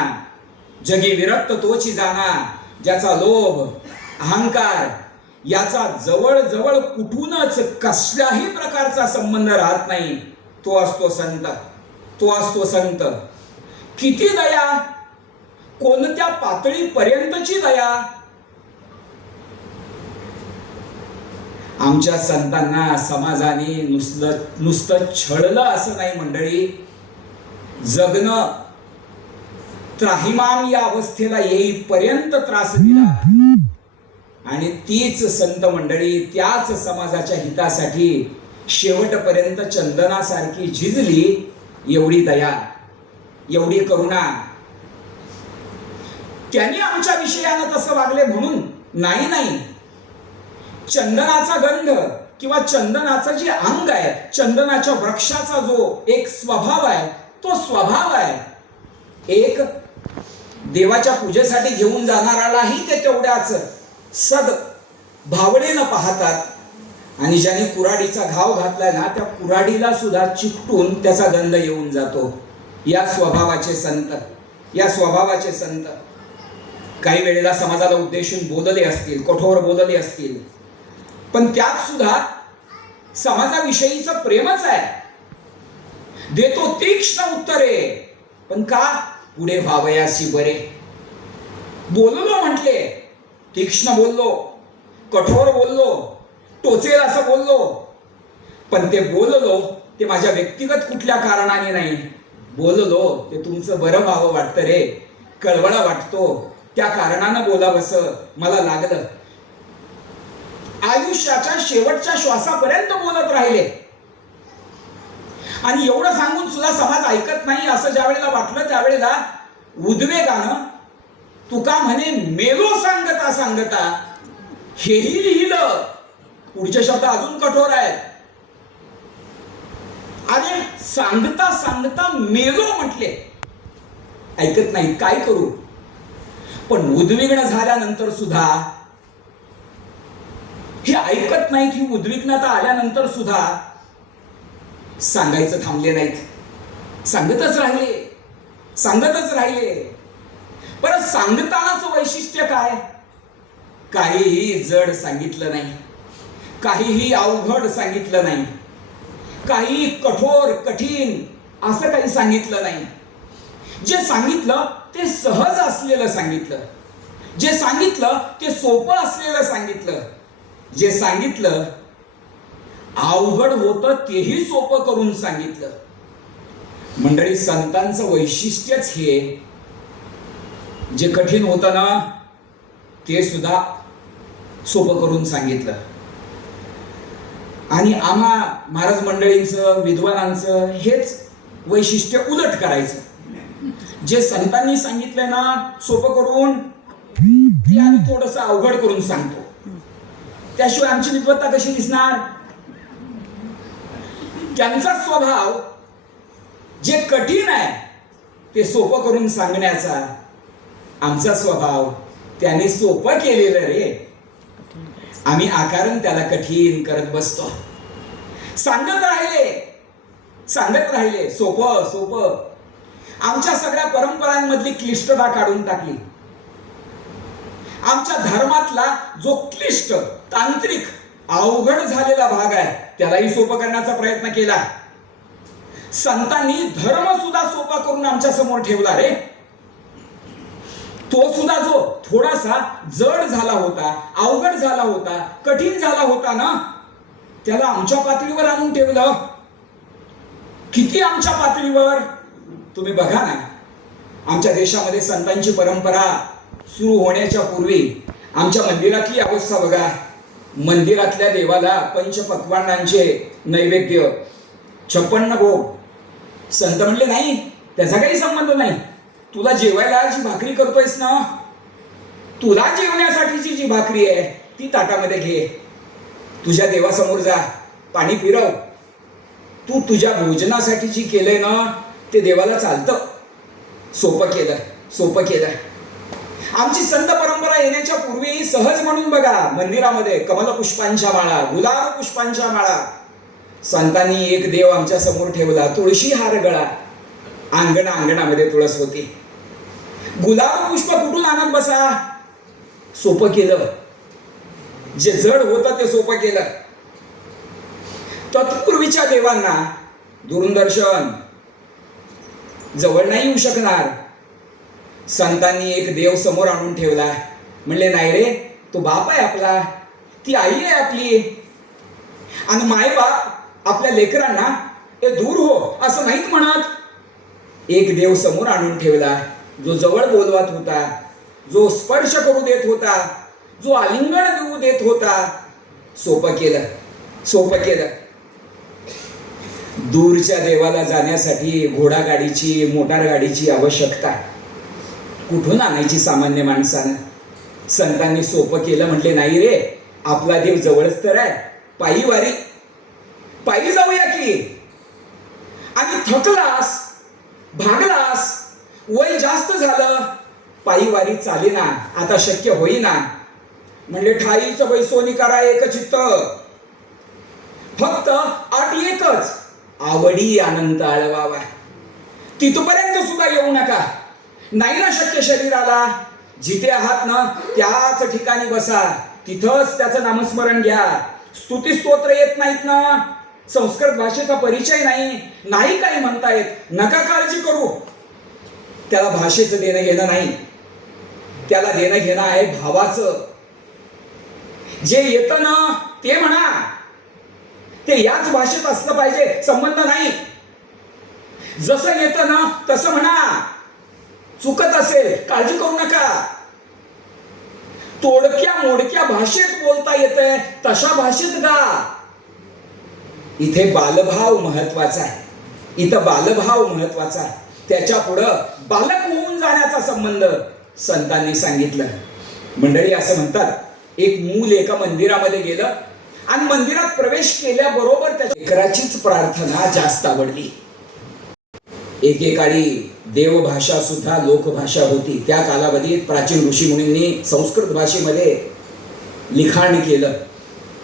जगी विरक्त तोची जाना. ज्याचा लोभ अहंकार याचा जवळजवळ कुठूनच कसल्याही प्रकारचा संबंध राहत नाही, तो असतो संत. तो असतो संत. किती दया, कोणत्या पातळीपर्यंतची दया. आमच्या संतांना समाजाने नुसतं छळलं असं नाही मंडळी, जगणं त्राहिमाम या अवस्थेला येईपर्यंत त्रास दिला. आणि तीच संत मंडळी त्याच समाजाच्या हितासाठी शेवटपर्यंत चंदनासारखी झिजली. एवढी दया, एवढी करुणा. त्यांनी आमच्या विषयानं तसं वागले म्हणून नाही, नाही. चंदनाचा गंध किंवा चंदनाचं जे अंग आहे, चंदनाच्या वृक्षाचा जो एक स्वभाव आहे, तो स्वभाव आहे. एक देवाच्या पूजेसाठी घेऊन जाणारालाही ते तेवढ्याच सद भावनेनं पाहतात. आणि ज्याने कुऱ्हाडीचा घाव घातलाय ना, त्या कुऱ्हाडीला सुद्धा चिकटून त्याचा गंध येऊन जातो. या स्वभावाचे संत, या स्वभावाचे संत. काही वेळेला समाजाला उद्देशून बोलले असतील, कठोर बोलले असतील, पण त्यात सुद्धा समाजाविषयीचं प्रेमच आहे. देतो तीक्ष्ण उत्तरे, पण का? पुढे व्हावयासी बरे. बोललो म्हटले, तीक्ष्ण बोललो, कठोर बोललो, टोचेल असं बोललो, पण ते बोललो ते माझ्या व्यक्तिगत कुठल्या कारणाने नाही. बोललो ते तुमचं बरं व्हावं वाटतं रे, कळवळा वाटतो, त्या कारणानं बोलावंसं मला लागलं. आयुष्याच्या शेवटच्या श्वासापर्यंत बोलत राहिले. आणि एवढं सांगून सुद्धा समाज ऐकत नाही असं ज्या वेळेला वाटलं, त्यावेळेला उद्वेगानं तुका म्हणे मेलो सांगता सांगता, हेही लिहिलं. पुढचे शब्द अजून कठोर आहेत. आणि सांगता सांगता मेलो म्हटले. ऐकत नाही, काय करू? पण उद्विग्न झाल्यानंतर सुद्धा, हे ऐकत नाही की उद्विग्नता आल्यानंतर सुद्धा सांगायचं थांबले नाहीत. सांगतच राहिले, सांगतच राहिले. परत सांगतानाच वैशिष्ट्य काय? काहीही जड सांगितलं नाही, काहीही अवघड सांगितलं नाही, काही कठोर कठीण असं काही सांगितलं नाही. जे सांगितलं ते सहज असलेलं सांगितलं. जे सांगितलं ते सोपं असलेलं सांगितलं. जे सांगितलं अवघड होतं तेही सोपं करून सांगितलं. मंडळी, संतांचं वैशिष्ट्यच हे, जे कठीण होतं ना ते सुद्धा सोपं करून सांगितलं. आणि आम्हा महाराज मंडळींचं, विद्वानांचं हेच वैशिष्ट्य उलट करायचं. जे संतांनी सांगितलंय ना सोपं करून, ते आम्ही थोडंसं अवघड करून सांगतो. त्याशिवाय आमची विद्वत्ता कशी दिसणार? त्यांचा स्वभाव जे कठीण आहे ते सोपं करून सांगण्याचा, आमचा स्वभाव त्याने सोपं केलेलं रे. आम्ही आकारण त्याला कठीण करत बसतो. सांगत राहिले सोपं सोपं. आमच्या सगळ्या परंपरांमधली क्लिष्टता काढून टाकली. आमच्या धर्मातला जो क्लिष्ट, तांत्रिक, अवघड झालेला भाग आहे त्यालाही सोपं करण्याचा प्रयत्न केला. संतांनी धर्म सुद्धा सोपा करून आमच्या समोर ठेवला रे. तो सुद्धा जो थोडासा जड झाला होता, अवघड झाला होता, कठीण झाला होता ना, त्याला आमच्या पातळीवर आणून ठेवलं. किती आमच्या पातळीवर? तुम्ही बघा ना, आमच्या देशामध्ये संतांची परंपरा सुरू होण्याच्या पूर्वी आमच्या मंदिरातली अवस्था बघा. मंदिरातल्या देवाला पंचपक्वान्नांचे नैवेद्य, 56 भोग. संत म्हणले नाही, त्याचा काही संबंध नाही. तुला जेवायला जी भाकरी करतोयस ना, तुला जेवण्यासाठीची जी भाकरी आहे ती ताटामध्ये घे. तुझ्या देवासमोर जा, पाणी फिरव. तू तुझ्या भोजनासाठी जी केलंय ना ते देवाला चालतं. सोपं केलं, सोपं केलं. आमची संत परंपरा येण्याच्या पूर्वी सहज म्हणून बघा, मंदिरामध्ये कमलपुष्पांच्या माळा, गुलाब पुष्पांच्या माळा. संतांनी एक देव आमच्या समोर ठेवला, तुळशी हार गळा. अंगणामध्ये तुळस होती. गुलाब पुष्प कुठून आणत बसा? सोपं केलं. जे जड होतं ते सोपं केलं. तत्पूर्वीच्या देवांना दूरदर्शन जवळ नाही येऊ शकणार. संतांनी एक देव समोर आणून ठेवला. म्हणले नाही रे, तो बाप आहे आपला, ती आई आहे आपली. आणि मायबाप आपल्या लेकरांना ए दूर हो असं नाहीत म्हणत. एक देव समोर आणून ठेवला, जो जवळ बोलवत होता, जो स्पर्श करू देत होता, जो आलिंगन देऊ देत होता. सोपं केलं, सोपं केलं. दूरच्या देवाला जाण्यासाठी घोडागाडीची, मोटार गाडीची आवश्यकता कुठून आणायची सामान्य माणसानं? संतांनी सोपं केलं. म्हटले नाही रे, आपला देव जवळच तर आहे, पायी वारी, पायी जाऊया की. आणि थकलास, भागलास, वय जास्त झालं, पायी वारी चालेना, आता शक्य होईना. म्हणले ठाईचं बैसोनी करा एक चित्त, फक्त अट एकच, आवडी आनंद आळवावा. तिथपर्यंत सुद्धा येऊ नका. नाही ना शक्य शरीराला, जिथे आहात ना त्याच ठिकाणी बसा, तिथंच त्याचं नामस्मरण घ्या. स्तुती स्तोत्र येत नाहीत ना, संस्कृत भाषेचा परिचय नाही काही म्हणता येत, नका काळजी करू. त्याला भाषेचं देणं घेणं नाही, त्याला देणं घेणं आहे भावाचं. जे येतं ना ते म्हणा, ते याच भाषेत असलं पाहिजे, संबंध नाही. जसं येतं ना तसं म्हणा. चुकत असेल काळजी करू नका. तोडक्या मोडक्या भाषेत बोलता येतंय तशा भाषेत गा. इथे बालभाव महत्वाचा आहे, इथं बालभाव महत्वाचा आहे. त्याच्या पुढं बालक होऊन जाण्याचा संबंध संतांनी सांगितलं. मंडळी असं म्हणतात, एक मूल एका मंदिरामध्ये गेलं आणि मंदिरात प्रवेश केल्याबरोबर त्याच्या लेकराचीच प्रार्थना जास्त आवडली. एकेकाळी देवभाषा सुद्धा लोकभाषा होती. त्या कालावधीत प्राचीन ऋषीमुनींनी संस्कृत भाषेमध्ये लिखाण केलं,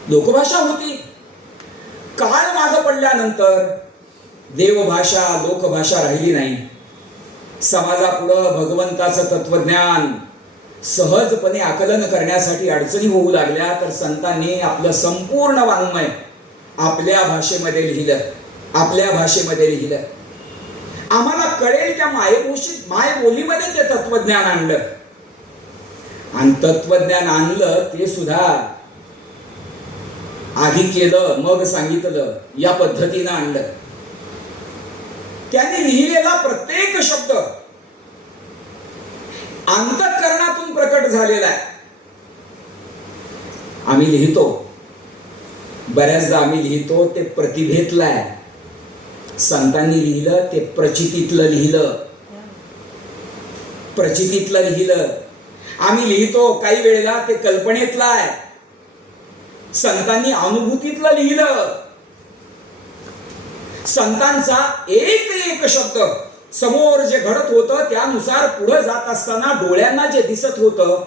लोकभाषा होती. काळ मागं पडल्यानंतर देवभाषा लोकभाषा राहिली नाही. समाजापुढं भगवंताचं तत्वज्ञान सहजपणे आकलन करण्यासाठी अडचणी होऊ लागल्या, तर संतांनी आपलं संपूर्ण वाङ्मय आपल्या भाषेमध्ये लिहिलं, आपल्या भाषेमध्ये लिहिलं. आम्हाला कळेल त्या मायबोलीमध्ये ते तत्वज्ञान आणलं. आणि तत्वज्ञान आणलं ते सुद्धा आधी केलं मग सांगितलं, या पद्धतीनं आणलं. त्यांनी लिहिलेला प्रत्येक शब्द अंतःकरणातून प्रकट झालेला आहे. आम्ही लिहितो, बऱ्याचदा आम्ही लिहितो ते प्रतिभेतलं आहे. संतांनी लिहिलं ते प्रचितीतलं लिहिलं, प्रचितीतलं लिहिलं. आम्ही लिहितो काही वेळेला ते कल्पनेतलं आहे. संतांनी अनुभूतीतलं लिहिलं. संतांचा एक एक शब्द समोर जे घडत होतं त्यानुसार पुढे जात असताना डोळ्यांना जे दिसत होतं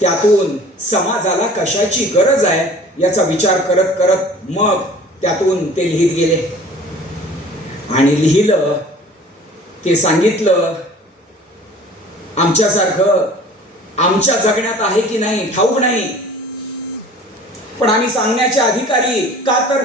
त्यातून समाजाला कशाची गरज आहे याचा विचार करत करत मग त्यातून ते लिहित गेले. आणि लिहिलं ते सांगितलं. आमच्यासारखं आमच्या जगण्यात आहे की नाही ठाऊक नाही, पण आम्ही सांगण्याचे अधिकारी का तर